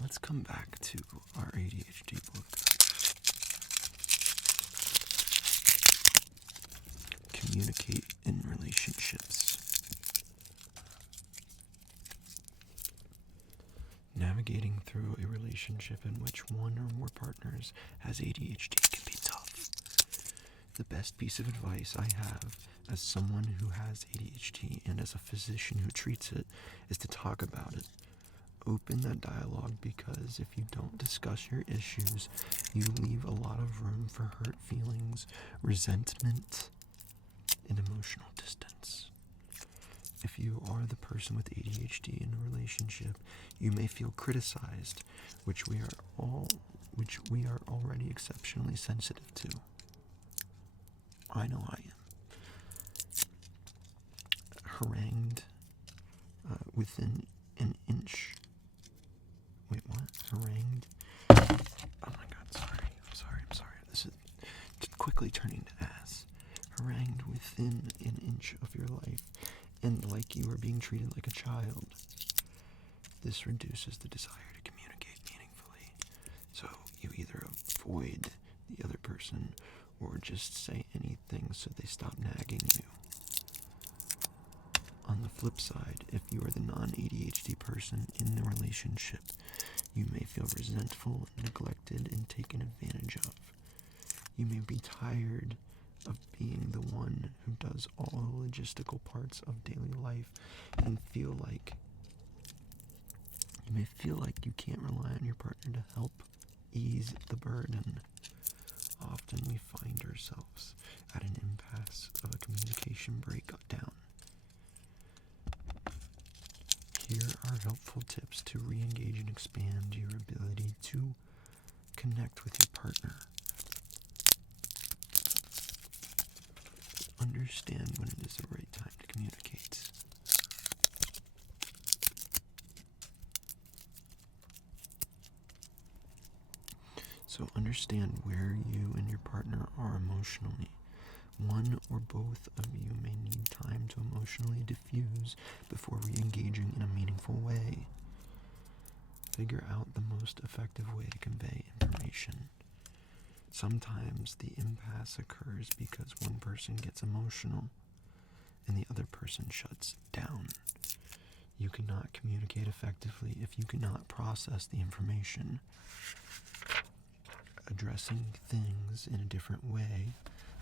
let's come back to our ADHD book. Communicate in relationships. Navigating through a relationship in which one or more partners has ADHD can be tough. The best piece of advice I have as someone who has ADHD and as a physician who treats it is to talk about it. Open that dialogue, because if you don't discuss your issues, you leave a lot of room for hurt feelings, resentment, and emotional distance. If you are the person with ADHD in a relationship, you may feel criticized, which we are already exceptionally sensitive to. I know I am. Harangued within an inch. Wait, what? Harangued? Oh my god, sorry. I'm sorry. This is quickly turning to ass. Harangued within an inch of your life, and like you are being treated like a child. This reduces the desire to communicate meaningfully. So you either avoid the other person or just say anything so they stop nagging you. On the flip side, if you are the non-ADHD person in the relationship, you may feel resentful, neglected, and taken advantage of. You may be tired of being the one who does all the logistical parts of daily life and you may feel like you can't rely on your partner to help ease the burden. Often we find ourselves at an impasse of a communication breakdown. Here are helpful tips to re-engage and expand your ability to connect with your partner. Understand when it is the right time to communicate. So understand where you and your partner are emotionally. One or both of you may need time to emotionally diffuse before re-engaging in a meaningful way. Figure out the most effective way to convey information. Sometimes the impasse occurs because one person gets emotional and the other person shuts down. You cannot communicate effectively if you cannot process the information. Addressing things in a different way,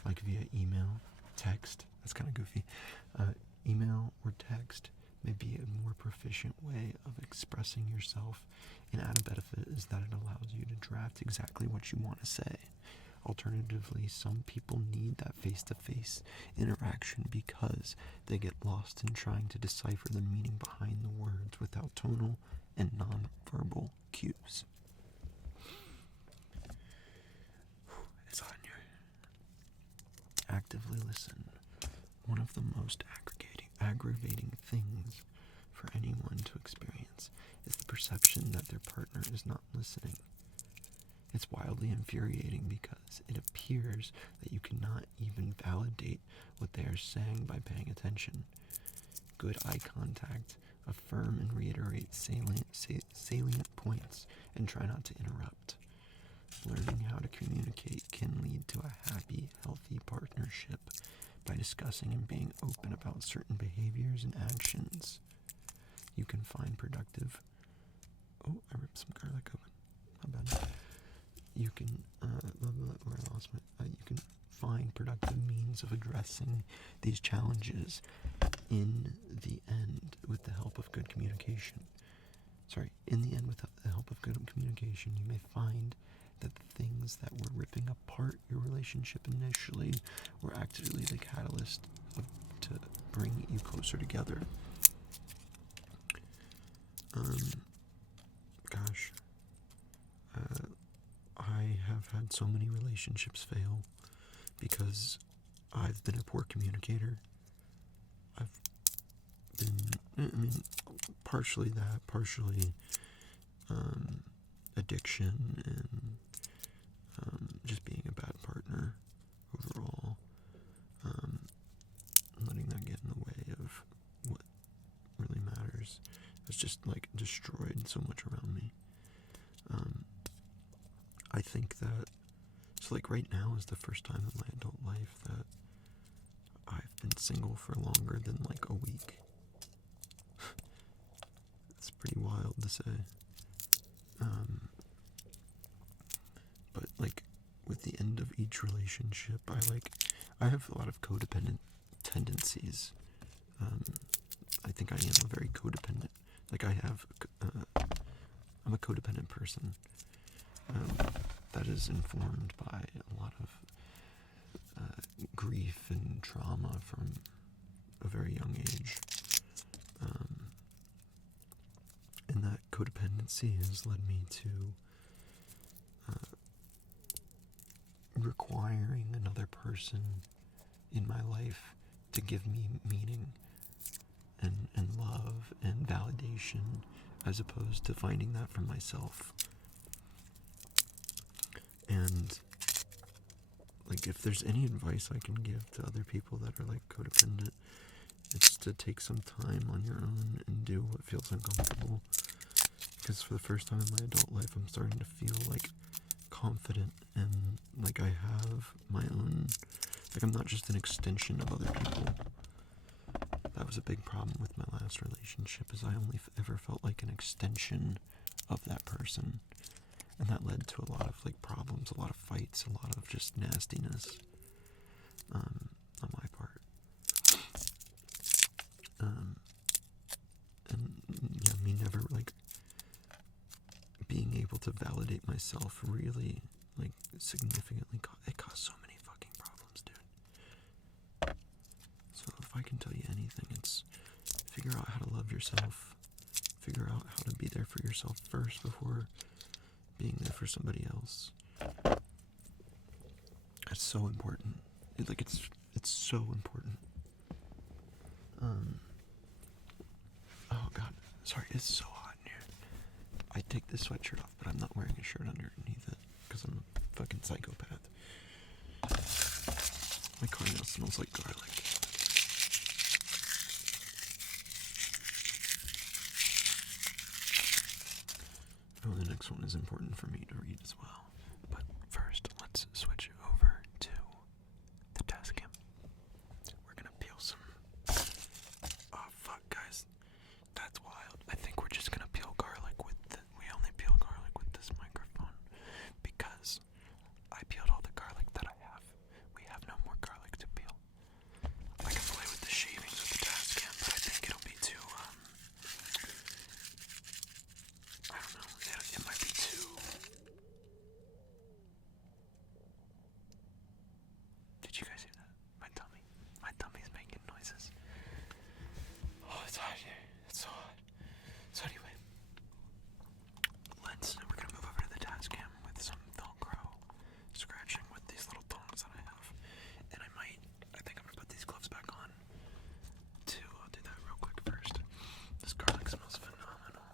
like via email, text, that's kind of goofy. Email or text may be a more proficient way of expressing yourself, and added benefit is that it allows you to draft exactly what you want to say. Alternatively, some people need that face-to-face interaction because they get lost in trying to decipher the meaning behind the words without tonal and non-verbal cues. It's on you. Actively listen. One of the most aggravating things for anyone to experience is the perception that their partner is not listening. It's wildly infuriating because it appears that you cannot even validate what they are saying by paying attention. Good eye contact, affirm and reiterate salient points, and try not to interrupt. Learning how to communicate can lead to a happy, healthy partnership by discussing and being open about certain behaviors and actions. You can find productive... Oh, I ripped some garlic open. My bad. You can... You can find productive means of addressing these challenges in the end with the help of good communication. In the end, with the help of good communication, you may find that the things that were ripping apart your relationship initially were actually the catalyst to bring you closer together. I have had so many relationships fail because I've been a poor communicator. Partially that, partially addiction and just being a bad partner overall. Letting that get in the way of what really matters has just destroyed so much around me. I think that right now is the first time in my adult life that I've been single for longer than a week. It's pretty wild to say. But with the end of each relationship, I have a lot of codependent tendencies. I think I am a very codependent. I'm a codependent person. That is informed by a lot of grief and trauma from a very young age. And that codependency has led me to requiring another person in my life to give me meaning and love and validation, as opposed to finding that for myself. And if there's any advice I can give to other people that are codependent, it's to take some time on your own and do what feels uncomfortable. Because for the first time in my adult life, I'm starting to feel confident and I have my own, I'm not just an extension of other people. That was a big problem with my last relationship, is I only ever felt like an extension of that person. And that led to a lot of like problems, a lot of fights, a lot of just nastiness on my part. And yeah, me never like being able to validate myself really like significantly it caused so many fucking problems, dude. So if I can tell you anything, it's figure out how to love yourself. Figure out how to be there for yourself first before being there for somebody else. That's so important. It's so important. Oh god, sorry, it's so hot in here. I take this sweatshirt off, but I'm not wearing a shirt underneath it because I'm a fucking psychopath. My car now smells like garlic. Oh, the next one is important for me to read as well. But first, let's switch over to the tascam. We're gonna peel some. Oh fuck, guys, that's wild. I think we're just gonna peel garlic with we only peel garlic with this microphone because I peeled all the garlic that I have. We have no more garlic to peel. I can play with the shavings with the tascam, but I think it'll be too I don't know. It might be too. Did you guys hear that? My tummy's making noises. Oh, it's hot here. It's so hot. So anyway, we're gonna move over to the tascam with some Velcro, scratching with these little tongs that I have, and I think I'm gonna put these gloves back on. I'll do that real quick first. This garlic smells phenomenal.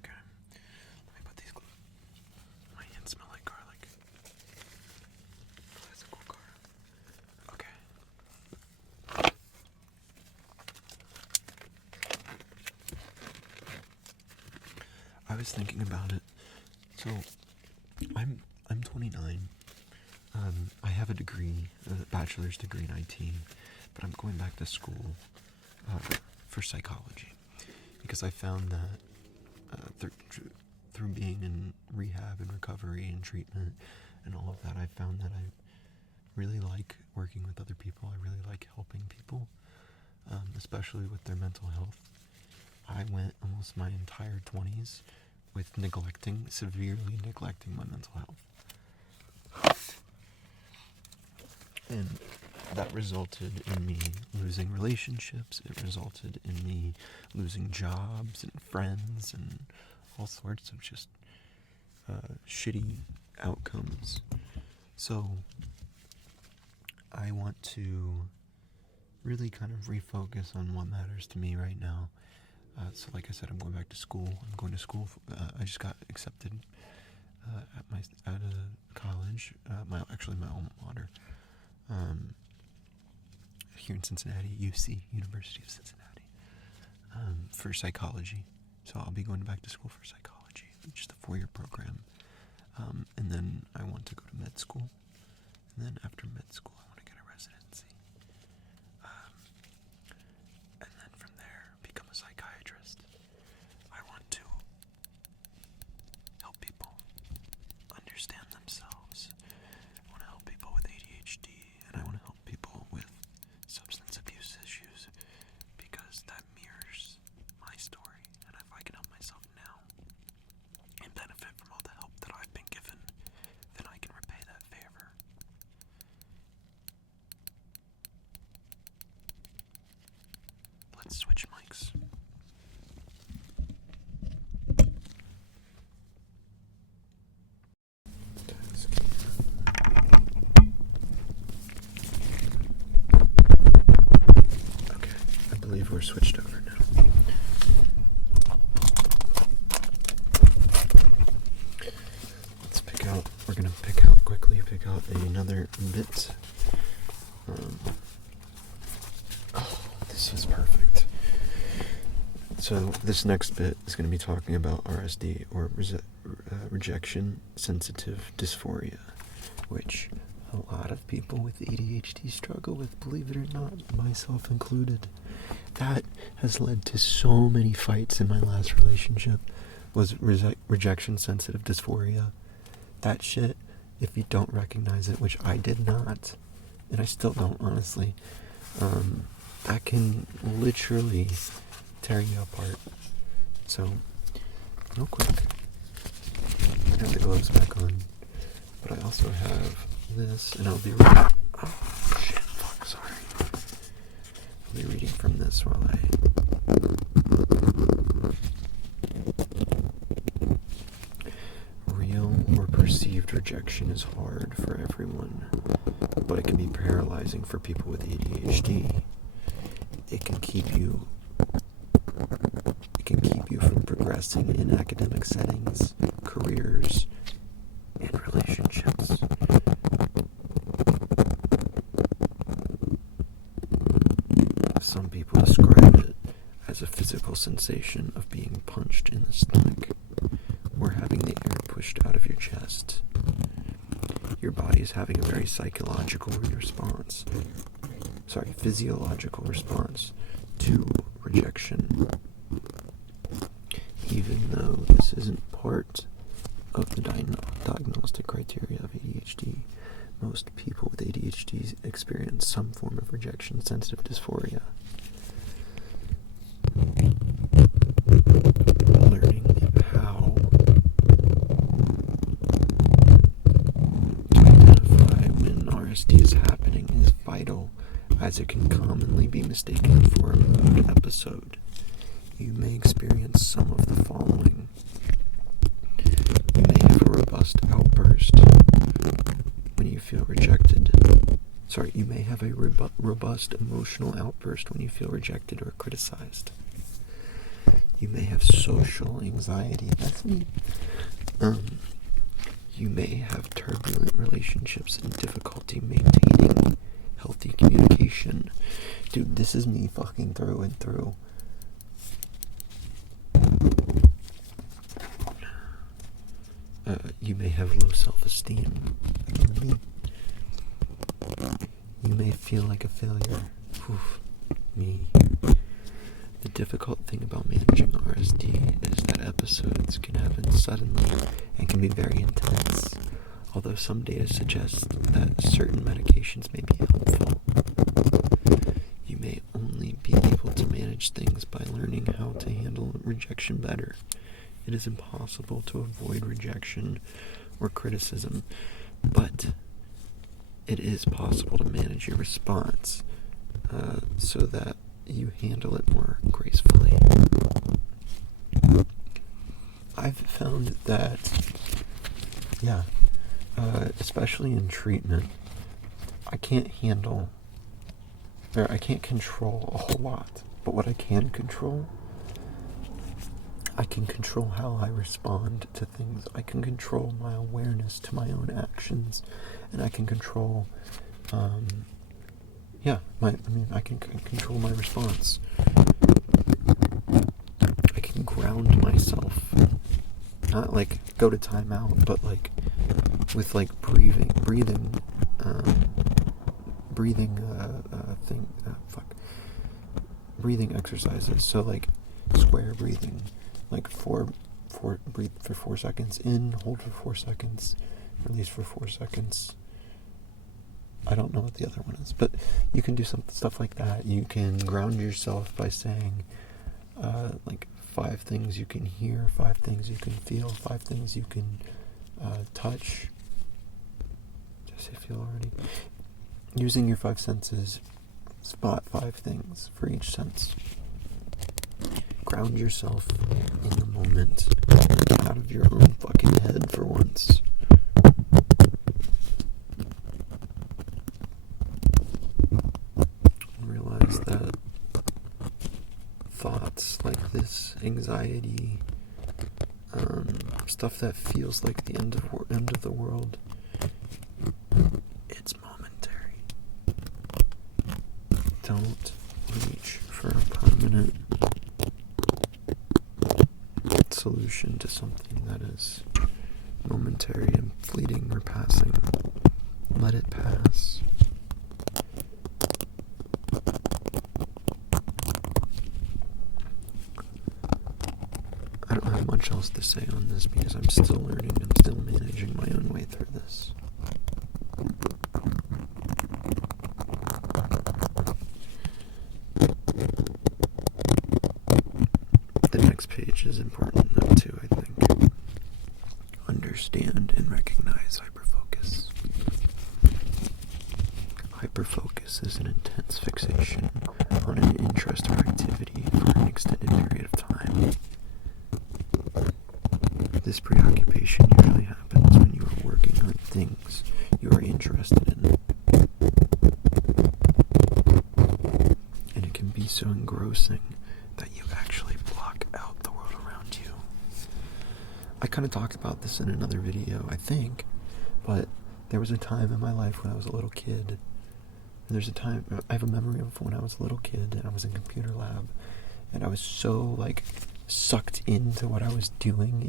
Okay, let me put these gloves. My hands smell like garlic. Oh, that's a cool car. Okay. I was thinking about it. So, I'm 29. I have a degree, a bachelor's degree in IT, but I'm going back to school for psychology because I found that through being in rehab and recovery and treatment and all of that, I found that I really like working with other people. I really like helping people, especially with their mental health. I went almost my entire 20s with severely neglecting my mental health. And that resulted in me losing relationships. It resulted in me losing jobs and friends and all sorts of just shitty outcomes. So I want to really kind of refocus on what matters to me right now. So like I said, I'm going back to school. I'm going to school. I just got accepted at a college, my alma mater, here in Cincinnati, UC, University of Cincinnati, for psychology. So I'll be going back to school for psychology, just a 4-year program. And then I want to go to med school. And then after med school, I want to get a residency. And then from there, become a psychiatrist. I want to help people understand themselves. I want to help people with ADHD, and I want to help people with substance abuse issues, because that mirrors my story. And if I can help myself now and benefit from all the help that I've been given, then I can repay that favor. Let's switch mics. Okay, I believe we're switched over now. We're gonna pick out another bit. This is perfect. So this next bit is going to be talking about RSD, or rejection sensitive dysphoria, which a lot of people with ADHD struggle with, believe it or not, myself included. That has led to so many fights in my last relationship, was rejection-sensitive dysphoria. That shit, if you don't recognize it, which I did not, and I still don't, honestly, that can literally tear you apart. So, real quick, I have the gloves back on, but I also have this, and I'll be reading. Oh, shit, fuck, sorry. I'll be reading from this while I. Real or perceived rejection is hard for everyone, but it can be paralyzing for people with ADHD. It can keep you from progressing in academic settings, careers, and relationships. Some people describe it as a physical sensation of being punched in the stomach or having the air pushed out of your chest. Your body is having a very physiological response to rejection. Even though this isn't part of the diagnostic criteria of ADHD, most people with ADHD experience some form of rejection-sensitive dysphoria. Learning how to identify when RSD is happening is vital, as it can commonly be mistaken for a mood episode. You may experience some of the following. You may have a robust outburst when you feel rejected. You may have a robust emotional outburst when you feel rejected or criticized. You may have social anxiety. That's me. You may have turbulent relationships and difficulty maintaining healthy communication. Dude, this is me fucking through and through. You may have low self-esteem. Me. You may feel like a failure. Oof. Me. The difficult thing about managing RSD is that episodes can happen suddenly and can be very intense, although some data suggests that certain medications may be helpful. You may only be able to manage things by learning how to handle rejection better. It is impossible to avoid rejection or criticism, but it is possible to manage your response so that you handle it more gracefully. I've found that, especially in treatment, I can't control a whole lot, but what I can control how I respond to things. I can control my awareness to my own actions, and I can control, I can control my response. I can ground myself, not like go to timeout, but like with like breathing exercises. So like square breathing. Like breathe for 4 seconds in, hold for 4 seconds, release for 4 seconds. I don't know what the other one is, but you can do some stuff like that. You can ground yourself by saying, 5 things you can hear, 5 things you can feel, 5 things you can touch. Did I say feel already? Using your 5 senses, spot 5 things for each sense. Ground yourself in the moment. Get out of your own fucking head for once. Realize that thoughts like this, anxiety, stuff that feels like the end of the world, it's momentary. Don't reach for a permanent solution to something that is momentary and fleeting or passing. Let it pass. much else to say on this because I'm still learning. I'm still managing my own way through this. The next page is important though too, I think. Understand and recognize hyperfocus. Hyperfocus is an intense fixation on an interest or activity for an extended period of time. This preoccupation usually happens when you are working on things you are interested in. And it can be so engrossing that you actually block out the world around you. I kind of talked about this in another video, I think, but there was a time in my life when I was a little kid. There's a time, I have a memory of when I was a little kid and I was in computer lab and I was so sucked into what I was doing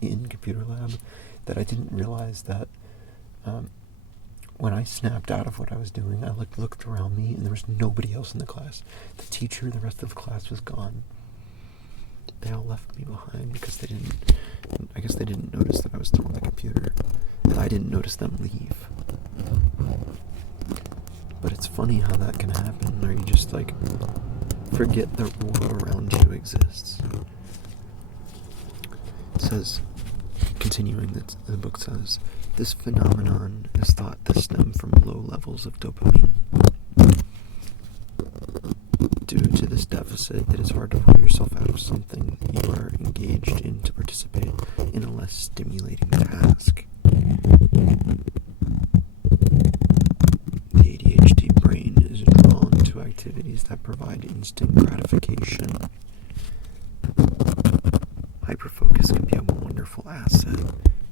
in computer lab that I didn't realize that when I snapped out of what I was doing, I looked around me and there was nobody else in the class. The teacher, the rest of the class was gone. They all left me behind because I guess they didn't notice that I was still on the computer and I didn't notice them leave. But it's funny how that can happen, where you just forget the world around you exists. It says, continuing, the book says, this phenomenon is thought to stem from low levels of dopamine. Due to this deficit, it is hard to pull yourself out of something you are engaged in to participate in a less stimulating task. Activities that provide instant gratification. Hyperfocus can be a wonderful asset.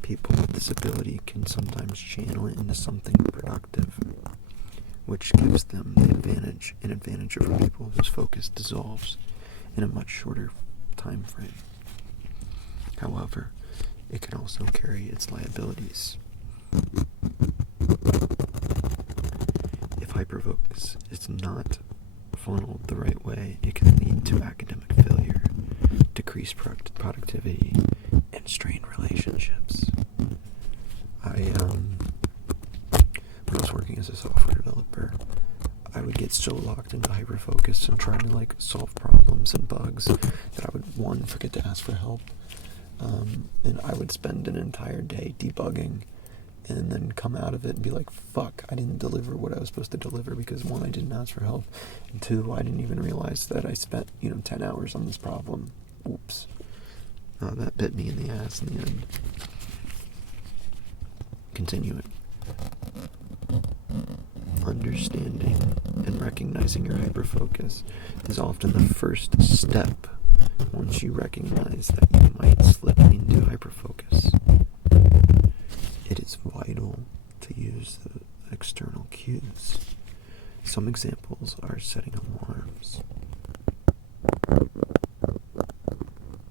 People with this ability can sometimes channel it into something productive, which gives them an advantage over people whose focus dissolves in a much shorter time frame. However, it can also carry its liabilities. If hyperfocus is not funneled the right way, it can lead to academic failure, decreased productivity, and strained relationships. When I was working as a software developer, I would get so locked into hyperfocus and trying to solve problems and bugs that I would forget to ask for help, and I would spend an entire day debugging and then come out of it and be like, fuck, I didn't deliver what I was supposed to deliver because 1, I didn't ask for help, and 2, I didn't even realize that I spent 10 hours on this problem. Oops. That bit me in the ass in the end. Continuing. Understanding and recognizing your hyperfocus is often the first step once you recognize that you might slip into hyperfocus. It is vital to use the external cues. Some examples are setting alarms,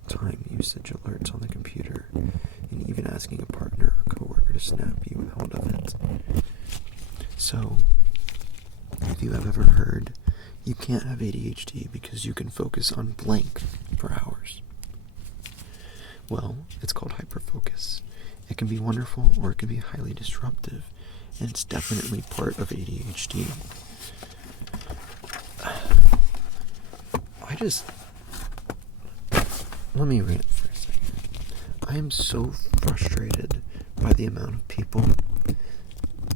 time usage alerts on the computer, and even asking a partner or coworker to snap you out of it. So, if you have ever heard, you can't have ADHD because you can focus on blank for hours. Well, it's called hyperfocus. It can be wonderful or it can be highly disruptive, and it's definitely part of ADHD. Let me rant for a second. I am so frustrated by the amount of people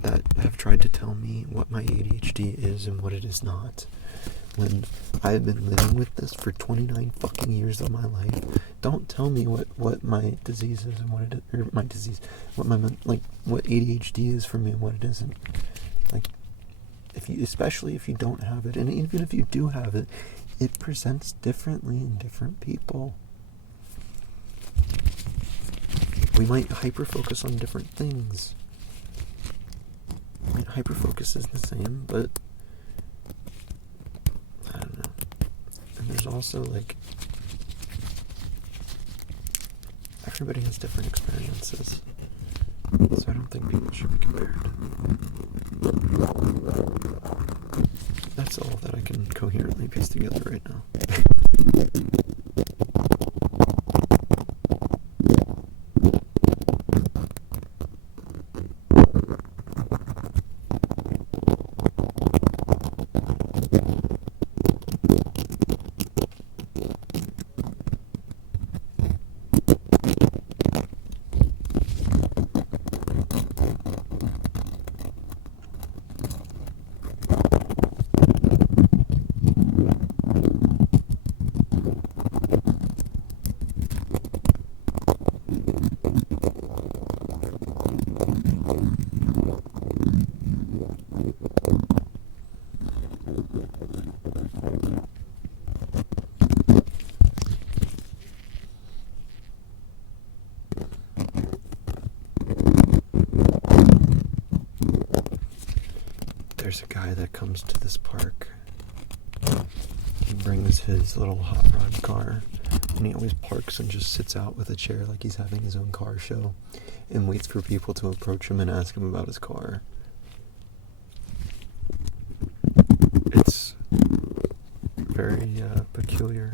that have tried to tell me what my ADHD is and what it is not, when I have been living with this for 29 fucking years of my life. Don't tell me what my disease is and what it is, or my disease, what ADHD is for me and what it isn't. Especially if you don't have it, and even if you do have it, it presents differently in different people. We might hyperfocus on different things. Hyperfocus is the same, but I don't know. And there's also everybody has different experiences, so I don't think people should be compared. That's all that I can coherently piece together right now. There's a guy that comes to this park. He brings his little hot rod car, and he always parks and just sits out with a chair like he's having his own car show, and waits for people to approach him and ask him about his car. It's very peculiar,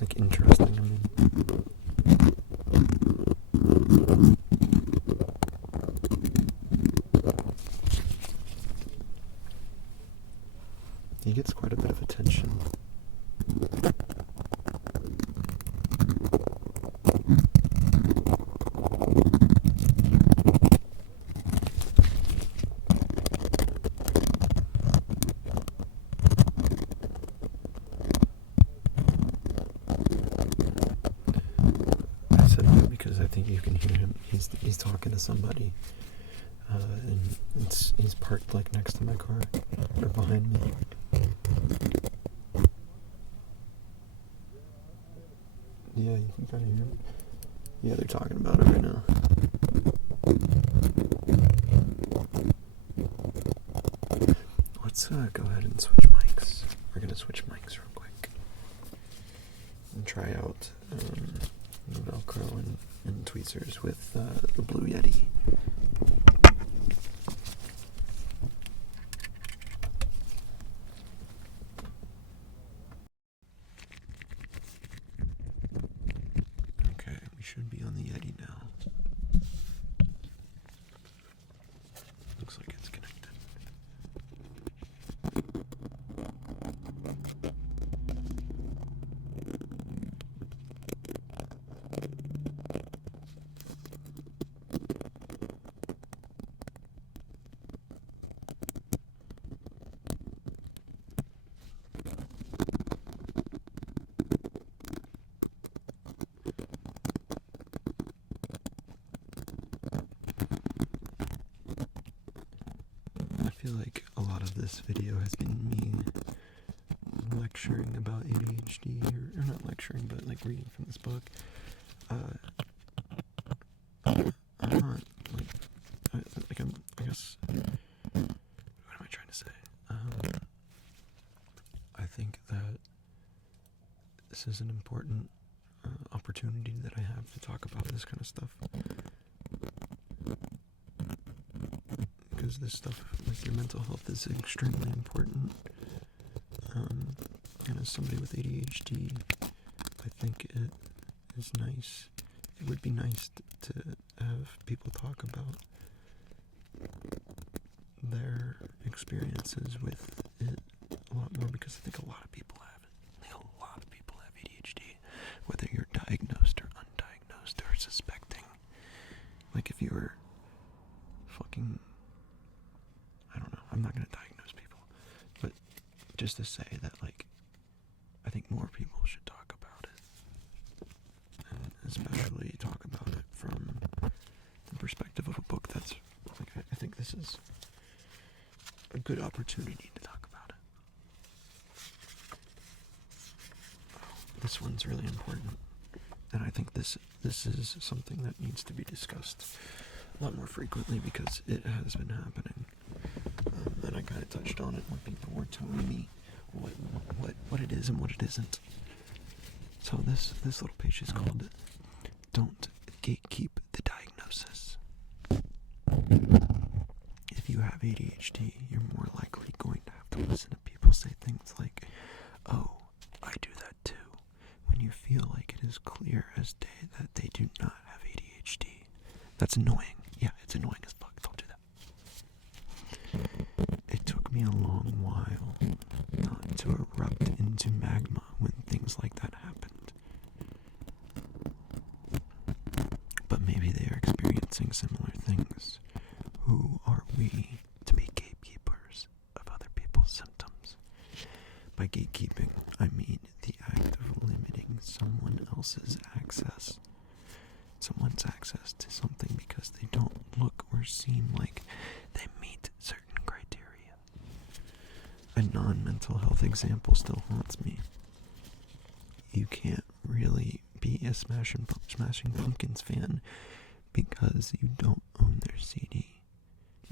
like interesting. I mean, he gets quite a bit of attention. I said that because I think you can hear him. He's talking to somebody, and he's parked like next to my car or behind me. Yeah, you can kind of hear him. Yeah, they're talking about it right now. Let's go ahead and switch mics. We're gonna switch mics real quick and try out the Velcro and tweezers with the blue yeti. Okay, we should be on the yeti now. Looks like it's connected. I feel like a lot of this video has been me lecturing about ADHD, or not lecturing, but like reading from this book. I'm not I guess, what am I trying to say? I think that this is an important opportunity that I have to talk about this kind of stuff. Because this stuff, like your mental health, is extremely important. And as somebody with ADHD, I think it is nice. It would be nice to have people talk about their experiences with it a lot more, because I think a lot of people have it. I think a lot of people have ADHD, whether you're diagnosed or undiagnosed or suspecting. Like if you were fucking, I don't know, I'm not going to diagnose people, but just to say that, like, I think more people should talk about it, and especially talk about it from the perspective of a book that's, like, I think this is a good opportunity to talk about it. This one's really important, and I think this is something that needs to be discussed a lot more frequently, because it has been happening. And I kind of touched on it when people were telling me what it is and what it isn't. So this little page is called "Don't Gatekeep the Diagnosis." If you have ADHD, you're more likely going to have to listen to people say things like, "Oh, I do that too," when you feel like it is clear as day that they do not have ADHD. That's annoying. Yeah, it's annoying as fuck. Don't do that. It took me a long while not to erupt into magma when things like that happened. But maybe they are experiencing similar things. Who are we to be gatekeepers of other people's symptoms? By gatekeeping, I mean the act of limiting someone's access to something because they don't look or seem like they meet certain criteria. A non-mental health example still haunts me. You can't really be a Smashing Pumpkins fan because you don't own their CD.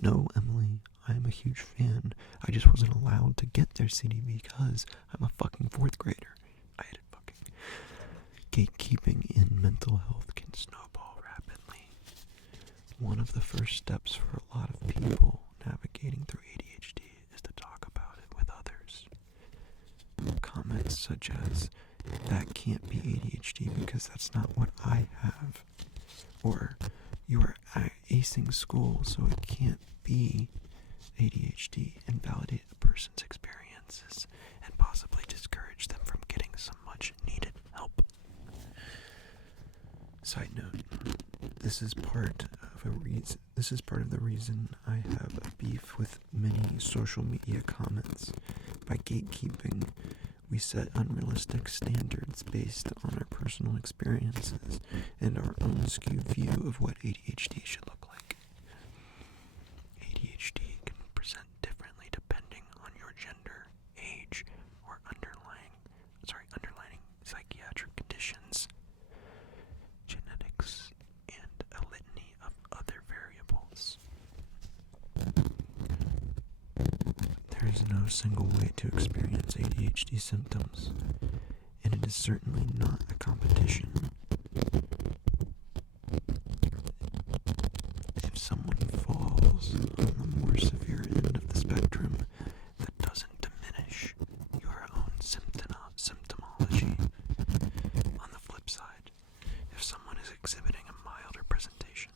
No, Emily, I am a huge fan. I just wasn't allowed to get their CD because I'm a fucking 4th grader. I had it fucking. Gatekeeping in mental health can snowball rapidly. One of the first steps for a lot of people navigating through ADHD is to talk about it with others. Comments such as, "That can't be ADHD because that's not what I have," or "You are acing school, so it can't be ADHD," invalidate a person's experiences and possibly discourage them from getting some much needed help. Side note, this is part of the reason I have a beef with many social media comments. By gatekeeping, we set unrealistic standards based on our personal experiences and our own skewed view of what ADHD should look like. ADHD can present differently depending on your gender, age, or underlying psychiatric conditions, genetics, and a litany of other variables. There is no single way to experience ADHD symptoms, and it is certainly not a competition. If someone falls on the more severe end of the spectrum, that doesn't diminish your own symptomology. On the flip side, if someone is exhibiting a milder presentation,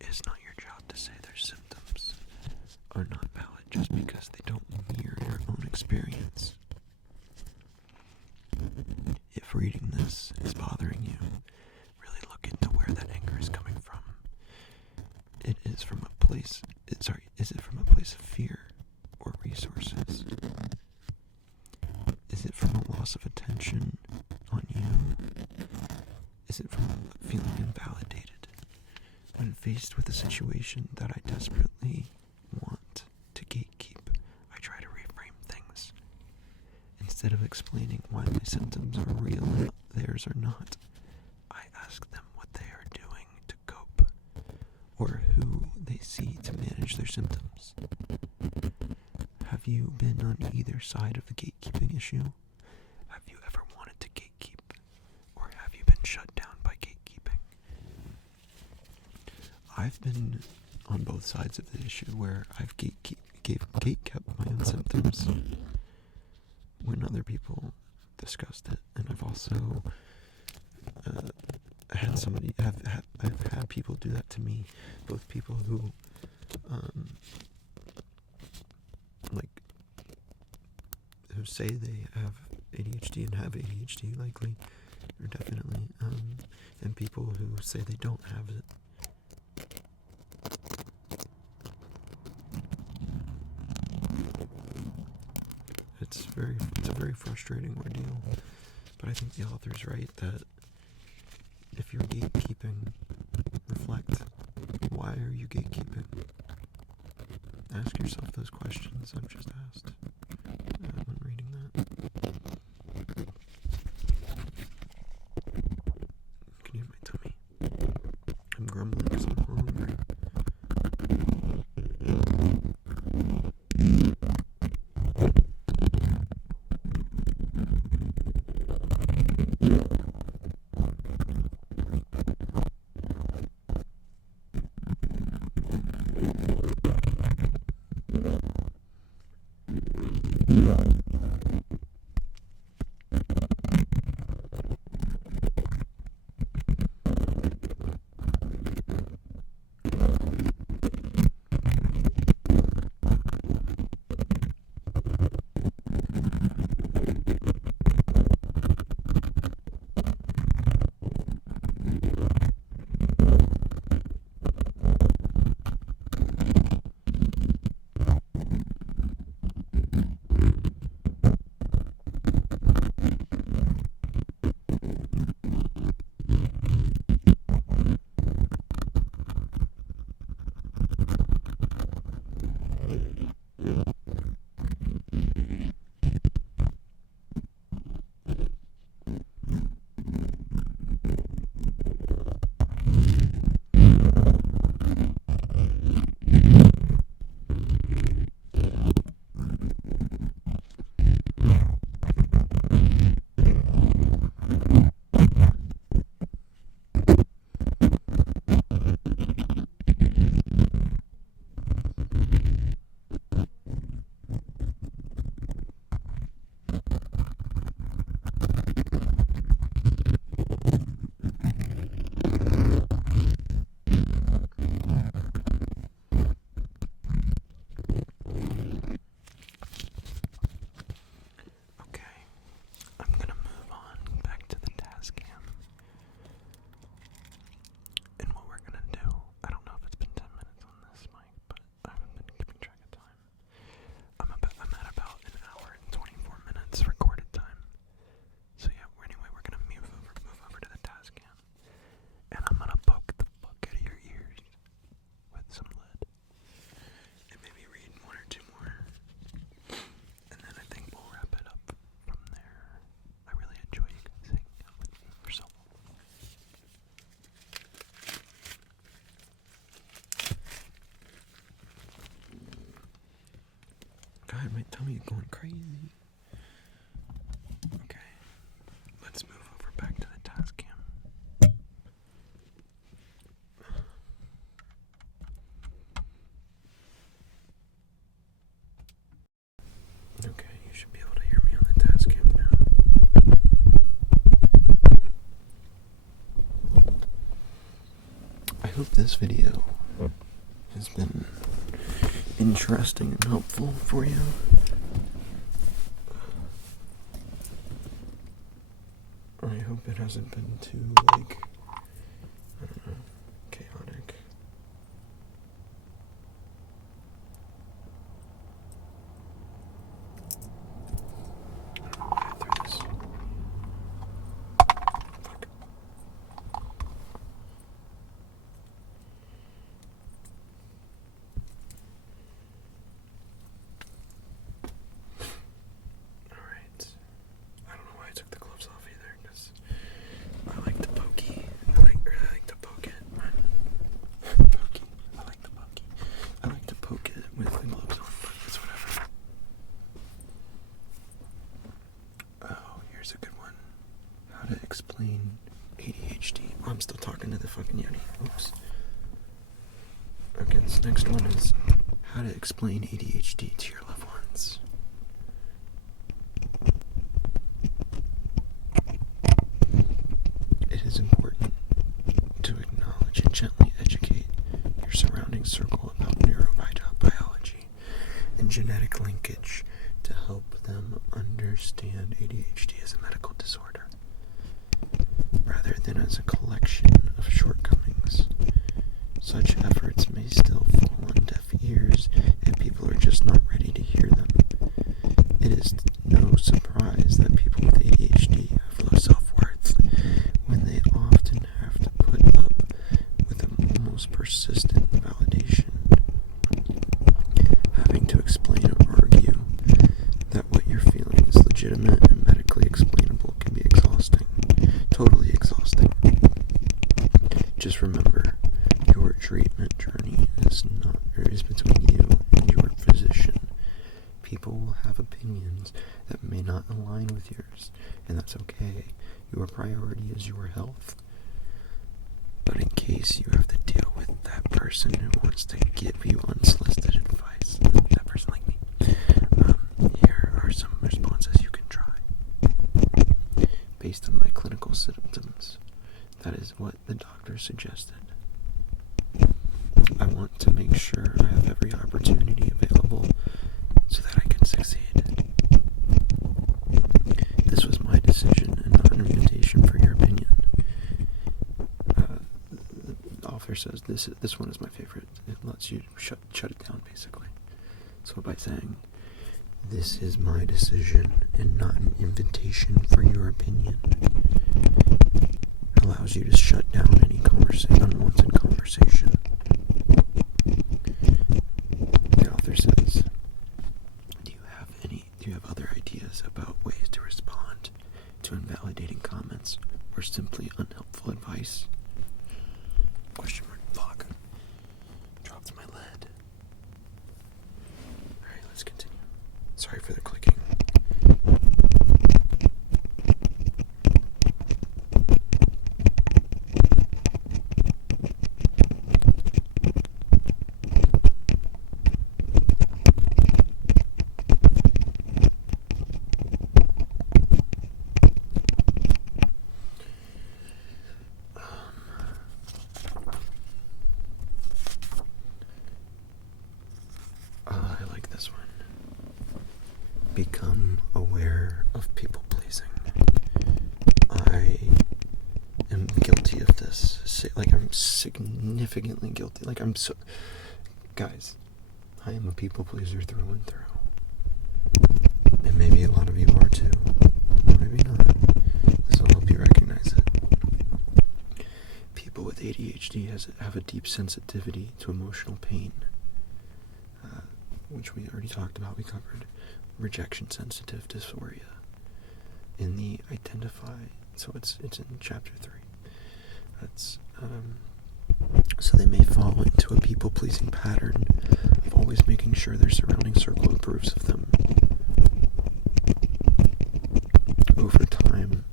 it is not your job to say their symptoms are not valid just because they don't mirror your own experience. If reading this is bothering you, really look into where that anger is coming from. Is it from a place of fear or resources? Is it from a loss of attention on you? Is it from feeling invalidated? When faced with a situation that I desperately want to gatekeep, I try to reframe things. Instead of explaining why my symptoms are real and theirs are not, I ask them what they are doing to cope, or who they see to manage their symptoms. Have you been on either side of the gatekeeping issue? Have you ever wanted to gatekeep, or have you been shut down by gatekeeping? I've been on both sides of the issue where I've gatekept my own symptoms when other people discussed it, and I've also I've had people do that to me, both people who who say they have ADHD and have ADHD likely or definitely, and people who say they don't have it. It's a very frustrating ordeal, but I think the author's right that if you're gatekeeping, reflect, why are you gatekeeping? Ask yourself those questions I've just asked when reading that. Can you hear my tummy? I'm grumbling because I'm hungry. this video has been interesting and helpful for you, I hope it hasn't been too, I don't know, chaotic. I don't know why I threw this. Fuck. Alright. I don't know why I took the gloves off either, because I like the pokey. I really like to poke it. Pokey. I like the pokey. I like to poke it with the gloves on, but it's whatever. Oh, here's a good one. How to explain ADHD. Oh, I'm still talking to the fucking yeti. Oops. Okay, this next one is how to explain ADHD to your loved ones. It is important to acknowledge and gently educate your surrounding circle about neurobiology and genetic linkage to help them understand ADHD as a medical disorder, rather than as a collection of shortcomings. Such efforts may still fall on deaf ears if people are just not ready to hear them. It is no surprise that people with ADHD have low self-worth when they often have to put up with the most persistent validation. Having to explain or argue that what you're feeling is legitimate and medically explainable can be exhausting. Totally exhausting. Just remember, your treatment journey is between you and your physician. People will have opinions that may not align with yours, and that's okay. Your priority is your health. But in case you have to deal with that person who wants to give you unsolicited advice, that person like me, here are some responses you can try. Based on my clinical symptoms, that is what the doctor suggested. I want to make sure I have every opportunity available so that I can succeed. This was my decision and not an invitation for your opinion. The author says this one is my favorite. It lets you shut it down, basically. So by saying, this is my decision and not an invitation for your opinion, allows you to shut down any unwanted conversation. The author says, do you have other ideas about ways to respond to invalidating comments or simply unhelpful advice? Question mark. Fuck. Dropped my lid. Alright, let's continue. Sorry for the clicking. I like this one. Become aware of people pleasing. I am guilty of this. I'm significantly guilty. Guys, I am a people pleaser through and through. And maybe a lot of you are too. Or maybe not. This will help you recognize it. People with ADHD have a deep sensitivity to emotional pain, which we already talked about. We covered rejection sensitive dysphoria in the identify. So it's in chapter 3. That's so they may fall into a people-pleasing pattern of always making sure their surrounding circle approves of them. Over time,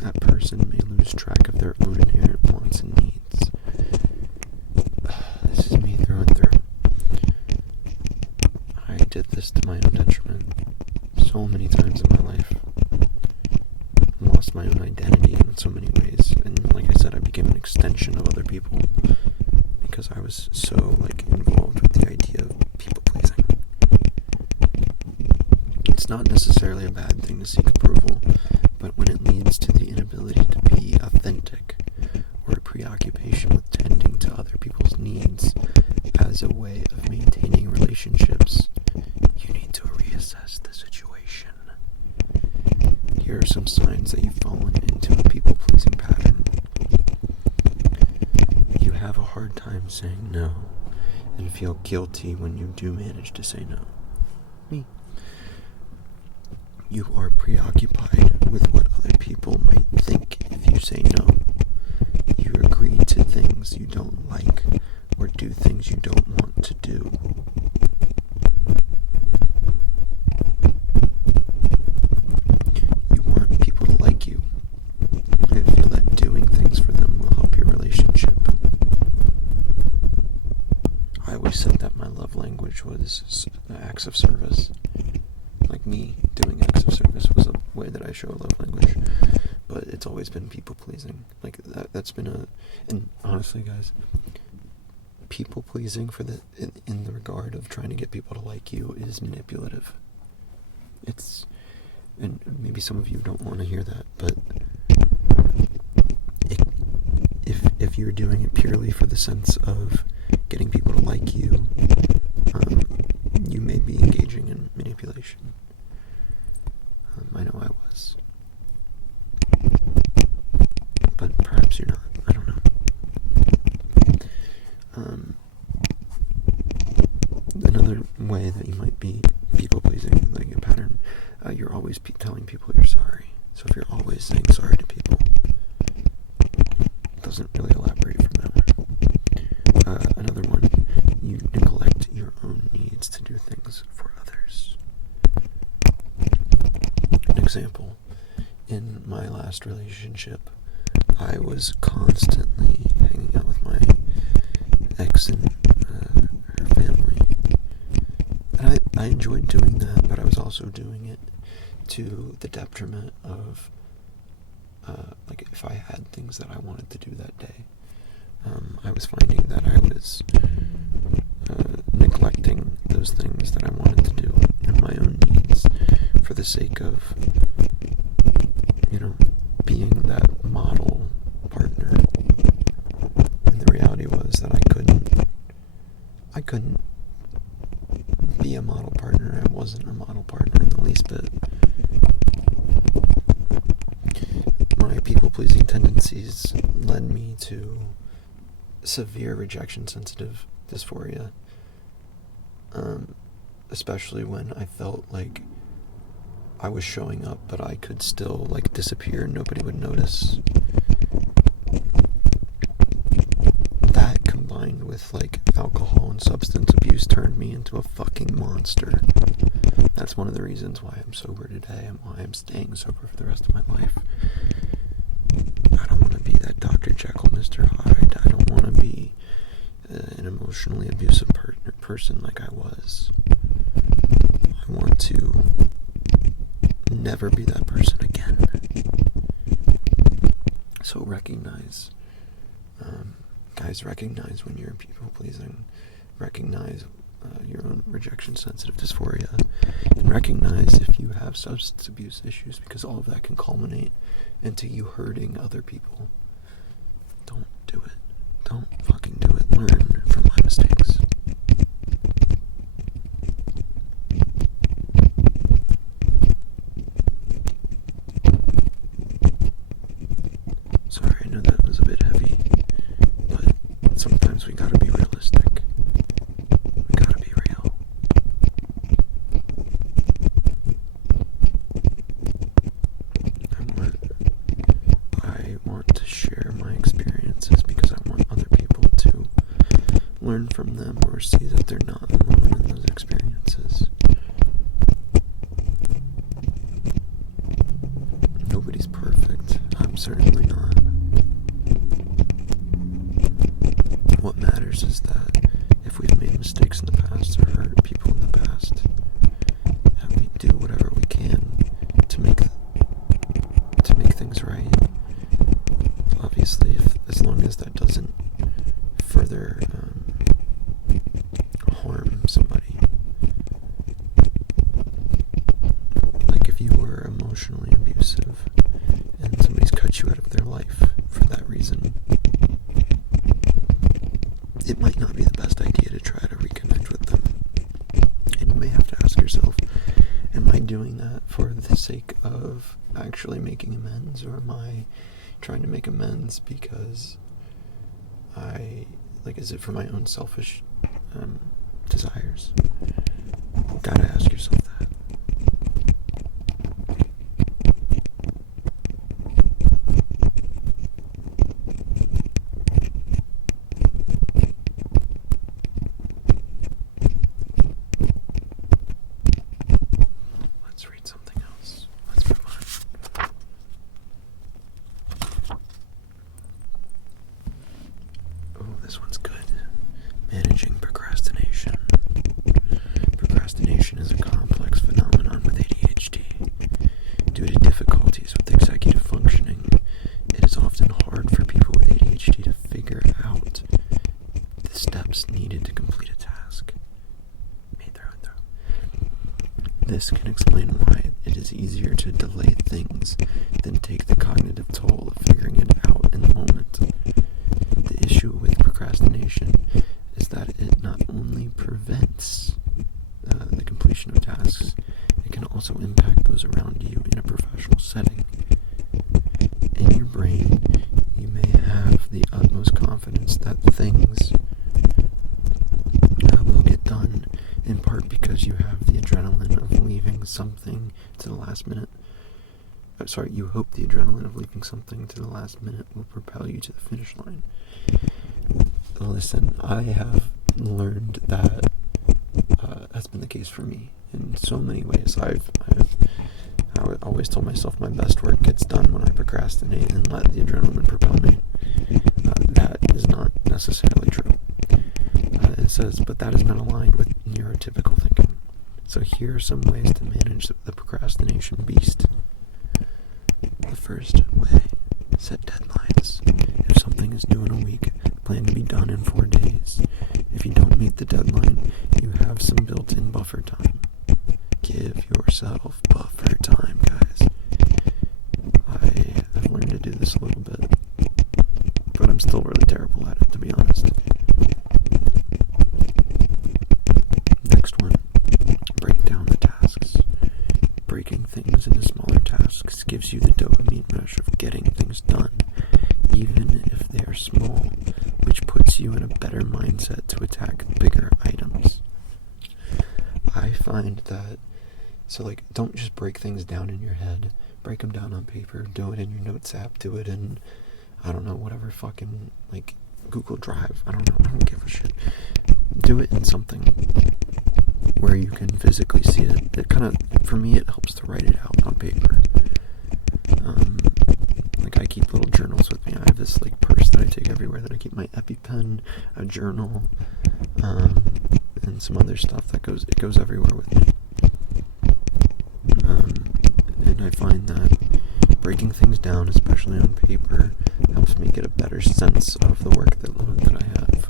that person may lose track of their own inherent wants and needs. This is me through and through. I did this to my own detriment so many times in my life. Lost my own identity in so many ways, and like I said, I became an extension of other people. because I was so, like, involved with the idea of people pleasing. It's not necessarily a bad thing to seek approval, but when it leads to the inability to be authentic, or a preoccupation with tending to other people's needs as a way of maintaining relationships, you need to reassess the situation. Here are some signs that you've fallen into a people-pleasing pattern. You have a hard time saying no, and feel guilty when you do manage to say no. Me. You are preoccupied with what other people might think if you say no. You agree to things you don't like, or do things you don't want to do. You want people to like you, and feel that doing things for them will help your relationship. I always said that my love language was acts of service. Like, me doing acts of service was a way that I show a love language. But it's always been people-pleasing. Like, that's been and honestly, guys, people-pleasing in the regard of trying to get people to like you is manipulative. And maybe some of you don't want to hear that, but if you're doing it purely for the sense of getting people to like you, you may be engaging in manipulation. I know I was. But perhaps you're not. I don't know. Another way that you might be people-pleasing, like a pattern, you're always telling people you're sorry. So if you're always saying sorry to people, it doesn't really elaborate from that one. Another one, you neglect your own needs to do things for others. An example, in my last relationship, I was constantly hanging out with my ex and her family. And I enjoyed doing that, but I was also doing it to the detriment of, like, if I had things that I wanted to do that day. I was finding that I was neglecting those things that I wanted to do and my own needs for the sake of, being that model partner. And the reality was that I couldn't be a model partner. I wasn't a model partner in the least bit. My people-pleasing tendencies led me to severe rejection-sensitive dysphoria, especially when I felt like I was showing up, but I could still, like, disappear and nobody would notice. That, combined with, like, alcohol and substance abuse, turned me into a fucking monster. That's one of the reasons why I'm sober today and why I'm staying sober for the rest of my life. I don't want to be that Dr. Jekyll, Mr. Hyde. I don't want to be an emotionally abusive person like I was. I want to never be that person again. So recognize, guys, recognize when you're people-pleasing. Recognize your own rejection-sensitive dysphoria. And recognize if you have substance abuse issues, because all of that can culminate into you hurting other people. Don't do it. Don't fucking do it. Learn from my mistakes. Sorry, I know that was a bit heavy, but sometimes we gotta be realistic. We gotta be real. I want to share my experiences because I want other people to learn from them or see that they're not alone in those experiences. Nobody's perfect. I'm certainly not. What matters is that if we've made mistakes in the past or hurt people in the past, that we do whatever we can to make things right. Obviously, as long as that doesn't further of actually making amends, or am I trying to make amends because is it for my own selfish desires? Gotta ask yourself that. Let's read something else. Let's move on. Oh, this one's good. Managing procrastination. Procrastination is a complex phenomenon with ADHD. Due to difficulties with executive functioning, it is often hard for people with ADHD to figure out the steps needed to complete a task. This can explain why it is easier to delay things than take the cognitive toll of figuring it out in the moment. The issue with procrastination is that it not only prevents the completion of tasks, it can also impact those around you in a professional setting. In your brain, you may have the utmost confidence that things will get done, in part because you have the adrenaline of leaving something to the last minute. You hope the adrenaline of leaving something to the last minute will propel you to the finish line. Listen, I have learned that that's been the case for me in so many ways. I always told myself my best work gets done when I procrastinate and let the adrenaline propel me. That is not necessarily true. It says, but that is not aligned with neurotypical thinking. So here are some ways to manage the procrastination beast. The first way, set deadlines. If something is due in a week, plan to be done in 4 days. If you don't meet the deadline, you have some built-in buffer time. Give yourself buffer time, guys. I've learned to do this a little bit, but I'm still really terrible at it, to be honest. Next one, break down the tasks. Breaking things into smaller tasks gives you the dopamine rush of getting things done, even if they are small, which puts you in a better mindset to attack bigger items. I find that, don't just break things down in your head, break them down on paper, do it in your notes app, do it in, whatever fucking, Google Drive, I don't give a shit. Do it in something where you can physically see it. It kind of, for me, it helps to write it out on paper. I keep little journals with me. I have this purse that I take everywhere that I keep my EpiPen, a journal, and some other stuff that goes everywhere with me. And I find that breaking things down, especially on paper, helps me get a better sense of the work that I have.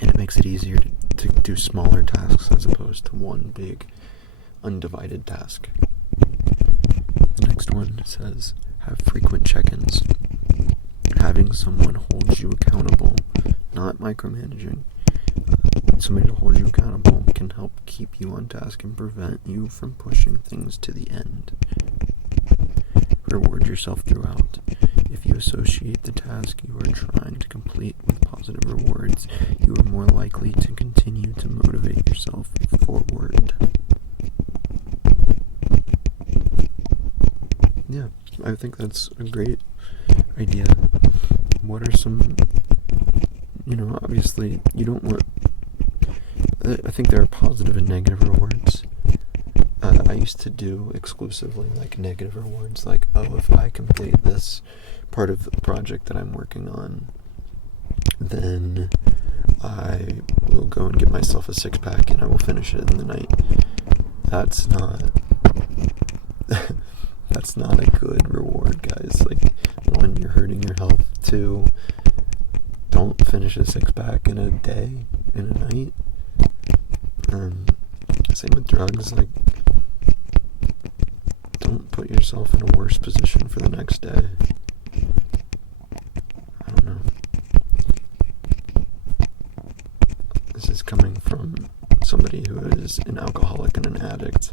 And it makes it easier to do smaller tasks as opposed to one big, undivided task. The next one says, have frequent check-ins. Having someone hold you accountable, not micromanaging, somebody to hold you accountable can help keep you on task and prevent you from pushing things to the end. Reward yourself throughout. If you associate the task you are trying to complete with positive rewards, you are more likely to continue to motivate yourself forward. Yeah, I think that's a great idea. What are some, obviously you don't want, I think there are positive and negative rewards. I used to do exclusively negative rewards, if I complete this part of the project that I'm working on, then I will go and get myself a 6-pack and I will finish it in the night. That's not a good reward, guys. 1, you're hurting your health. 2, don't finish a 6-pack in a day, in a night. Same with drugs. Don't put yourself in a worse position for the next day. I don't know. This is coming from somebody who is an alcoholic and an addict.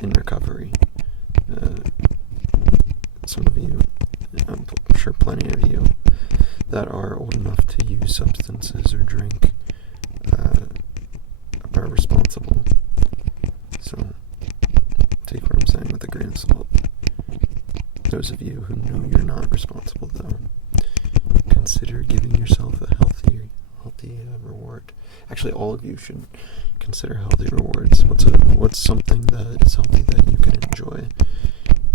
in recovery. Some of you, I'm sure plenty of you, that are old enough to use substances or drink are responsible. So take what I'm saying with a grain of salt. Those of you who know you're not responsible, though, consider giving yourself a healthy reward. Actually, all of you should consider healthy rewards. What's something that is healthy that you can enjoy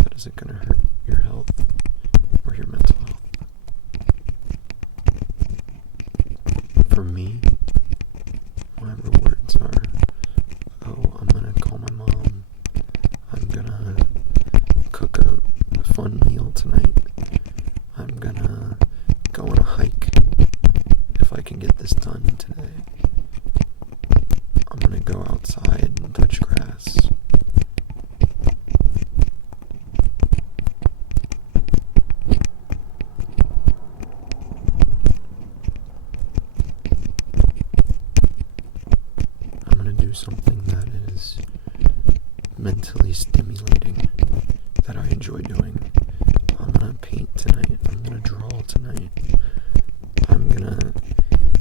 that isn't going to hurt your health or your mental health? For me, my rewards are, I'm going to call my mom. I'm going to cook a fun meal tonight. I'm going to go on a hike if I can get this done today. I'm going to go outside and touch grass. I'm going to do something that is mentally stimulating, that I enjoy doing. I'm going to paint tonight. I'm going to draw tonight. I'm going to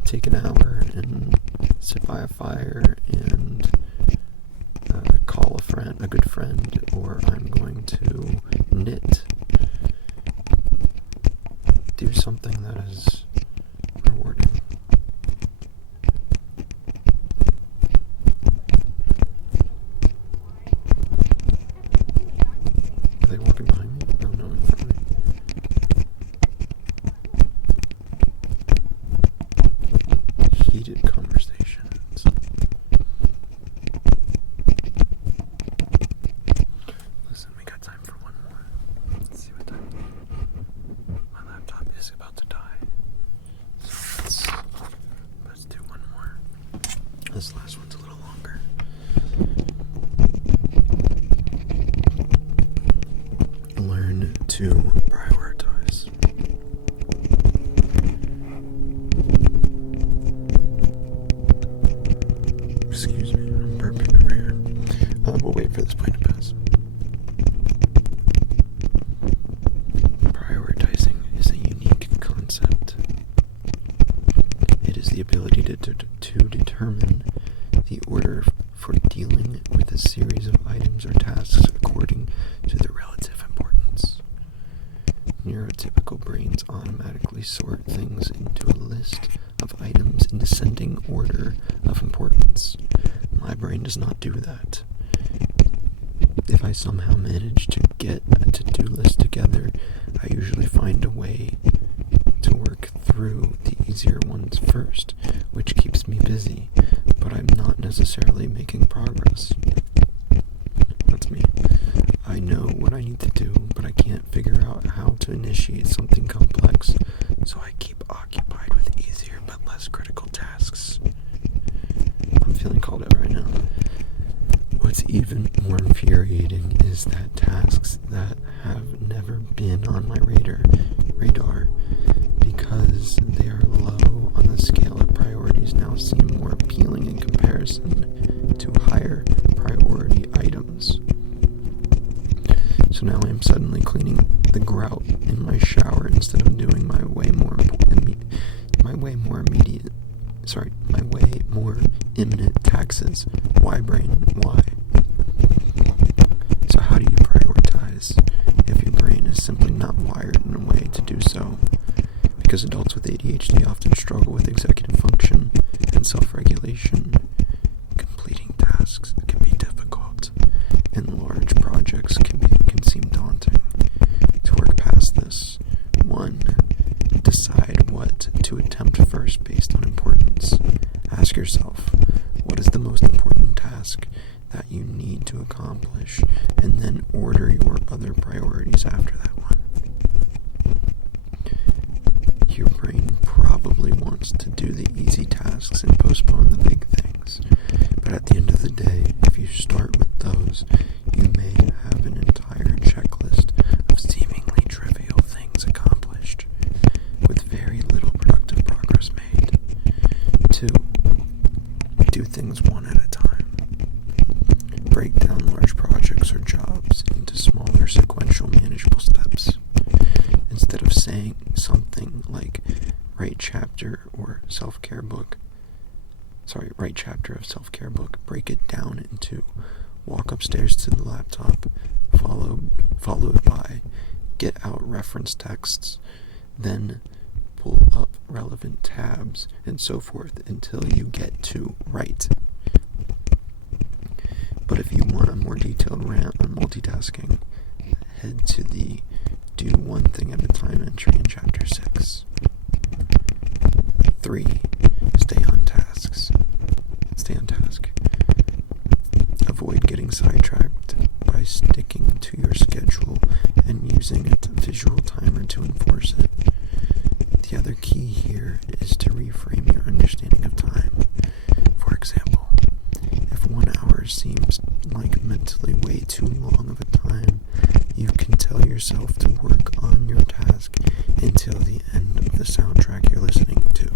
take an hour and sit by a fire and call a good friend, or I'm going to knit. Do something that is rewarding. Are they walking behind me? Oh, no, in front of me. Heated conversations. Listen, we got time for one more. Let's see what time. My laptop is about to die. So let's do one more. This last one's a little longer. Learn to prioritize. Excuse me, I'm burping over here. We'll wait for this point to pass. Prioritizing is a unique concept. It is the ability to determine the order for dealing with a series of items or tasks according to their relative importance. Neurotypical brains automatically sort things into a list of items in descending order of importance. My brain does not do that. If I somehow manage to get a to-do list together, I usually find a way to work through the easier ones first, which keeps me busy, but I'm not necessarily making progress. That's me. I know what I need to do, but I can't figure out how to initiate something complex, so I keep occupied with easier but less critical tasks. I'm feeling called out right now. What's even more infuriating is that tasks that have never been on my radar, because they are low on the scale of priorities, now seem more appealing in comparison to higher priority items. So now I am suddenly cleaning the grout in my shower instead of doing my way more imminent taxes. Why, brain? Why? So how do you prioritize if your brain is simply not wired in a way to do so? Because adults with ADHD often struggle with executive function and self-regulation. Completing tasks can be difficult, and large projects can seem daunting. To work past this, 1. Decide what to attempt first based on importance. Ask yourself, what is the most important task that you need to accomplish, and then order your other priorities after that one. Your brain probably wants to do the easy tasks and postpone the big things, but at the end of the day, if you start with those, you may have an entire checklist of seemingly trivial things accomplished, with very little productive progress made. 2. Do things one at a time. Break down large projects or write chapter of self-care book, break it down into walk upstairs to the laptop, followed by get out reference texts, then pull up relevant tabs, and so forth until you get to write. But if you want a more detailed rant on multitasking, head to the do one thing at a time entry in chapter 6. 3. Stay on task. Avoid getting sidetracked by sticking to your schedule and using a visual timer to enforce it. The other key here is to reframe your understanding of time. For example, if 1 hour seems like mentally way too long of a time, you can tell yourself to work on your task until the end of the soundtrack you're listening to.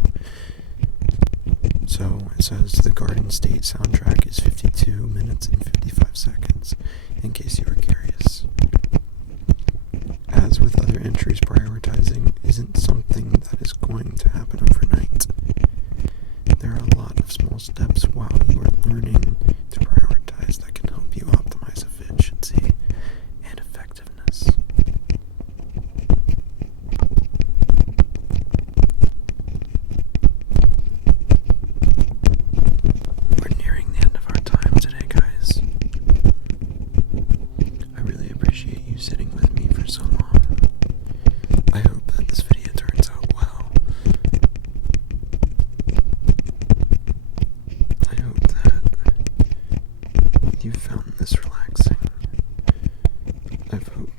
So it says the Garden State soundtrack is 52 minutes and 55 seconds, in case you were curious. As with other entries, prioritizing isn't something that is going to happen overnight. There are a lot of small steps while you are learning to prioritize that can help you optimize efficiency and effectiveness. We're nearing the end of our time today, guys. I really appreciate you sitting with me for so long. I hope that this video turns out well. I hope that you found this relaxing. I hope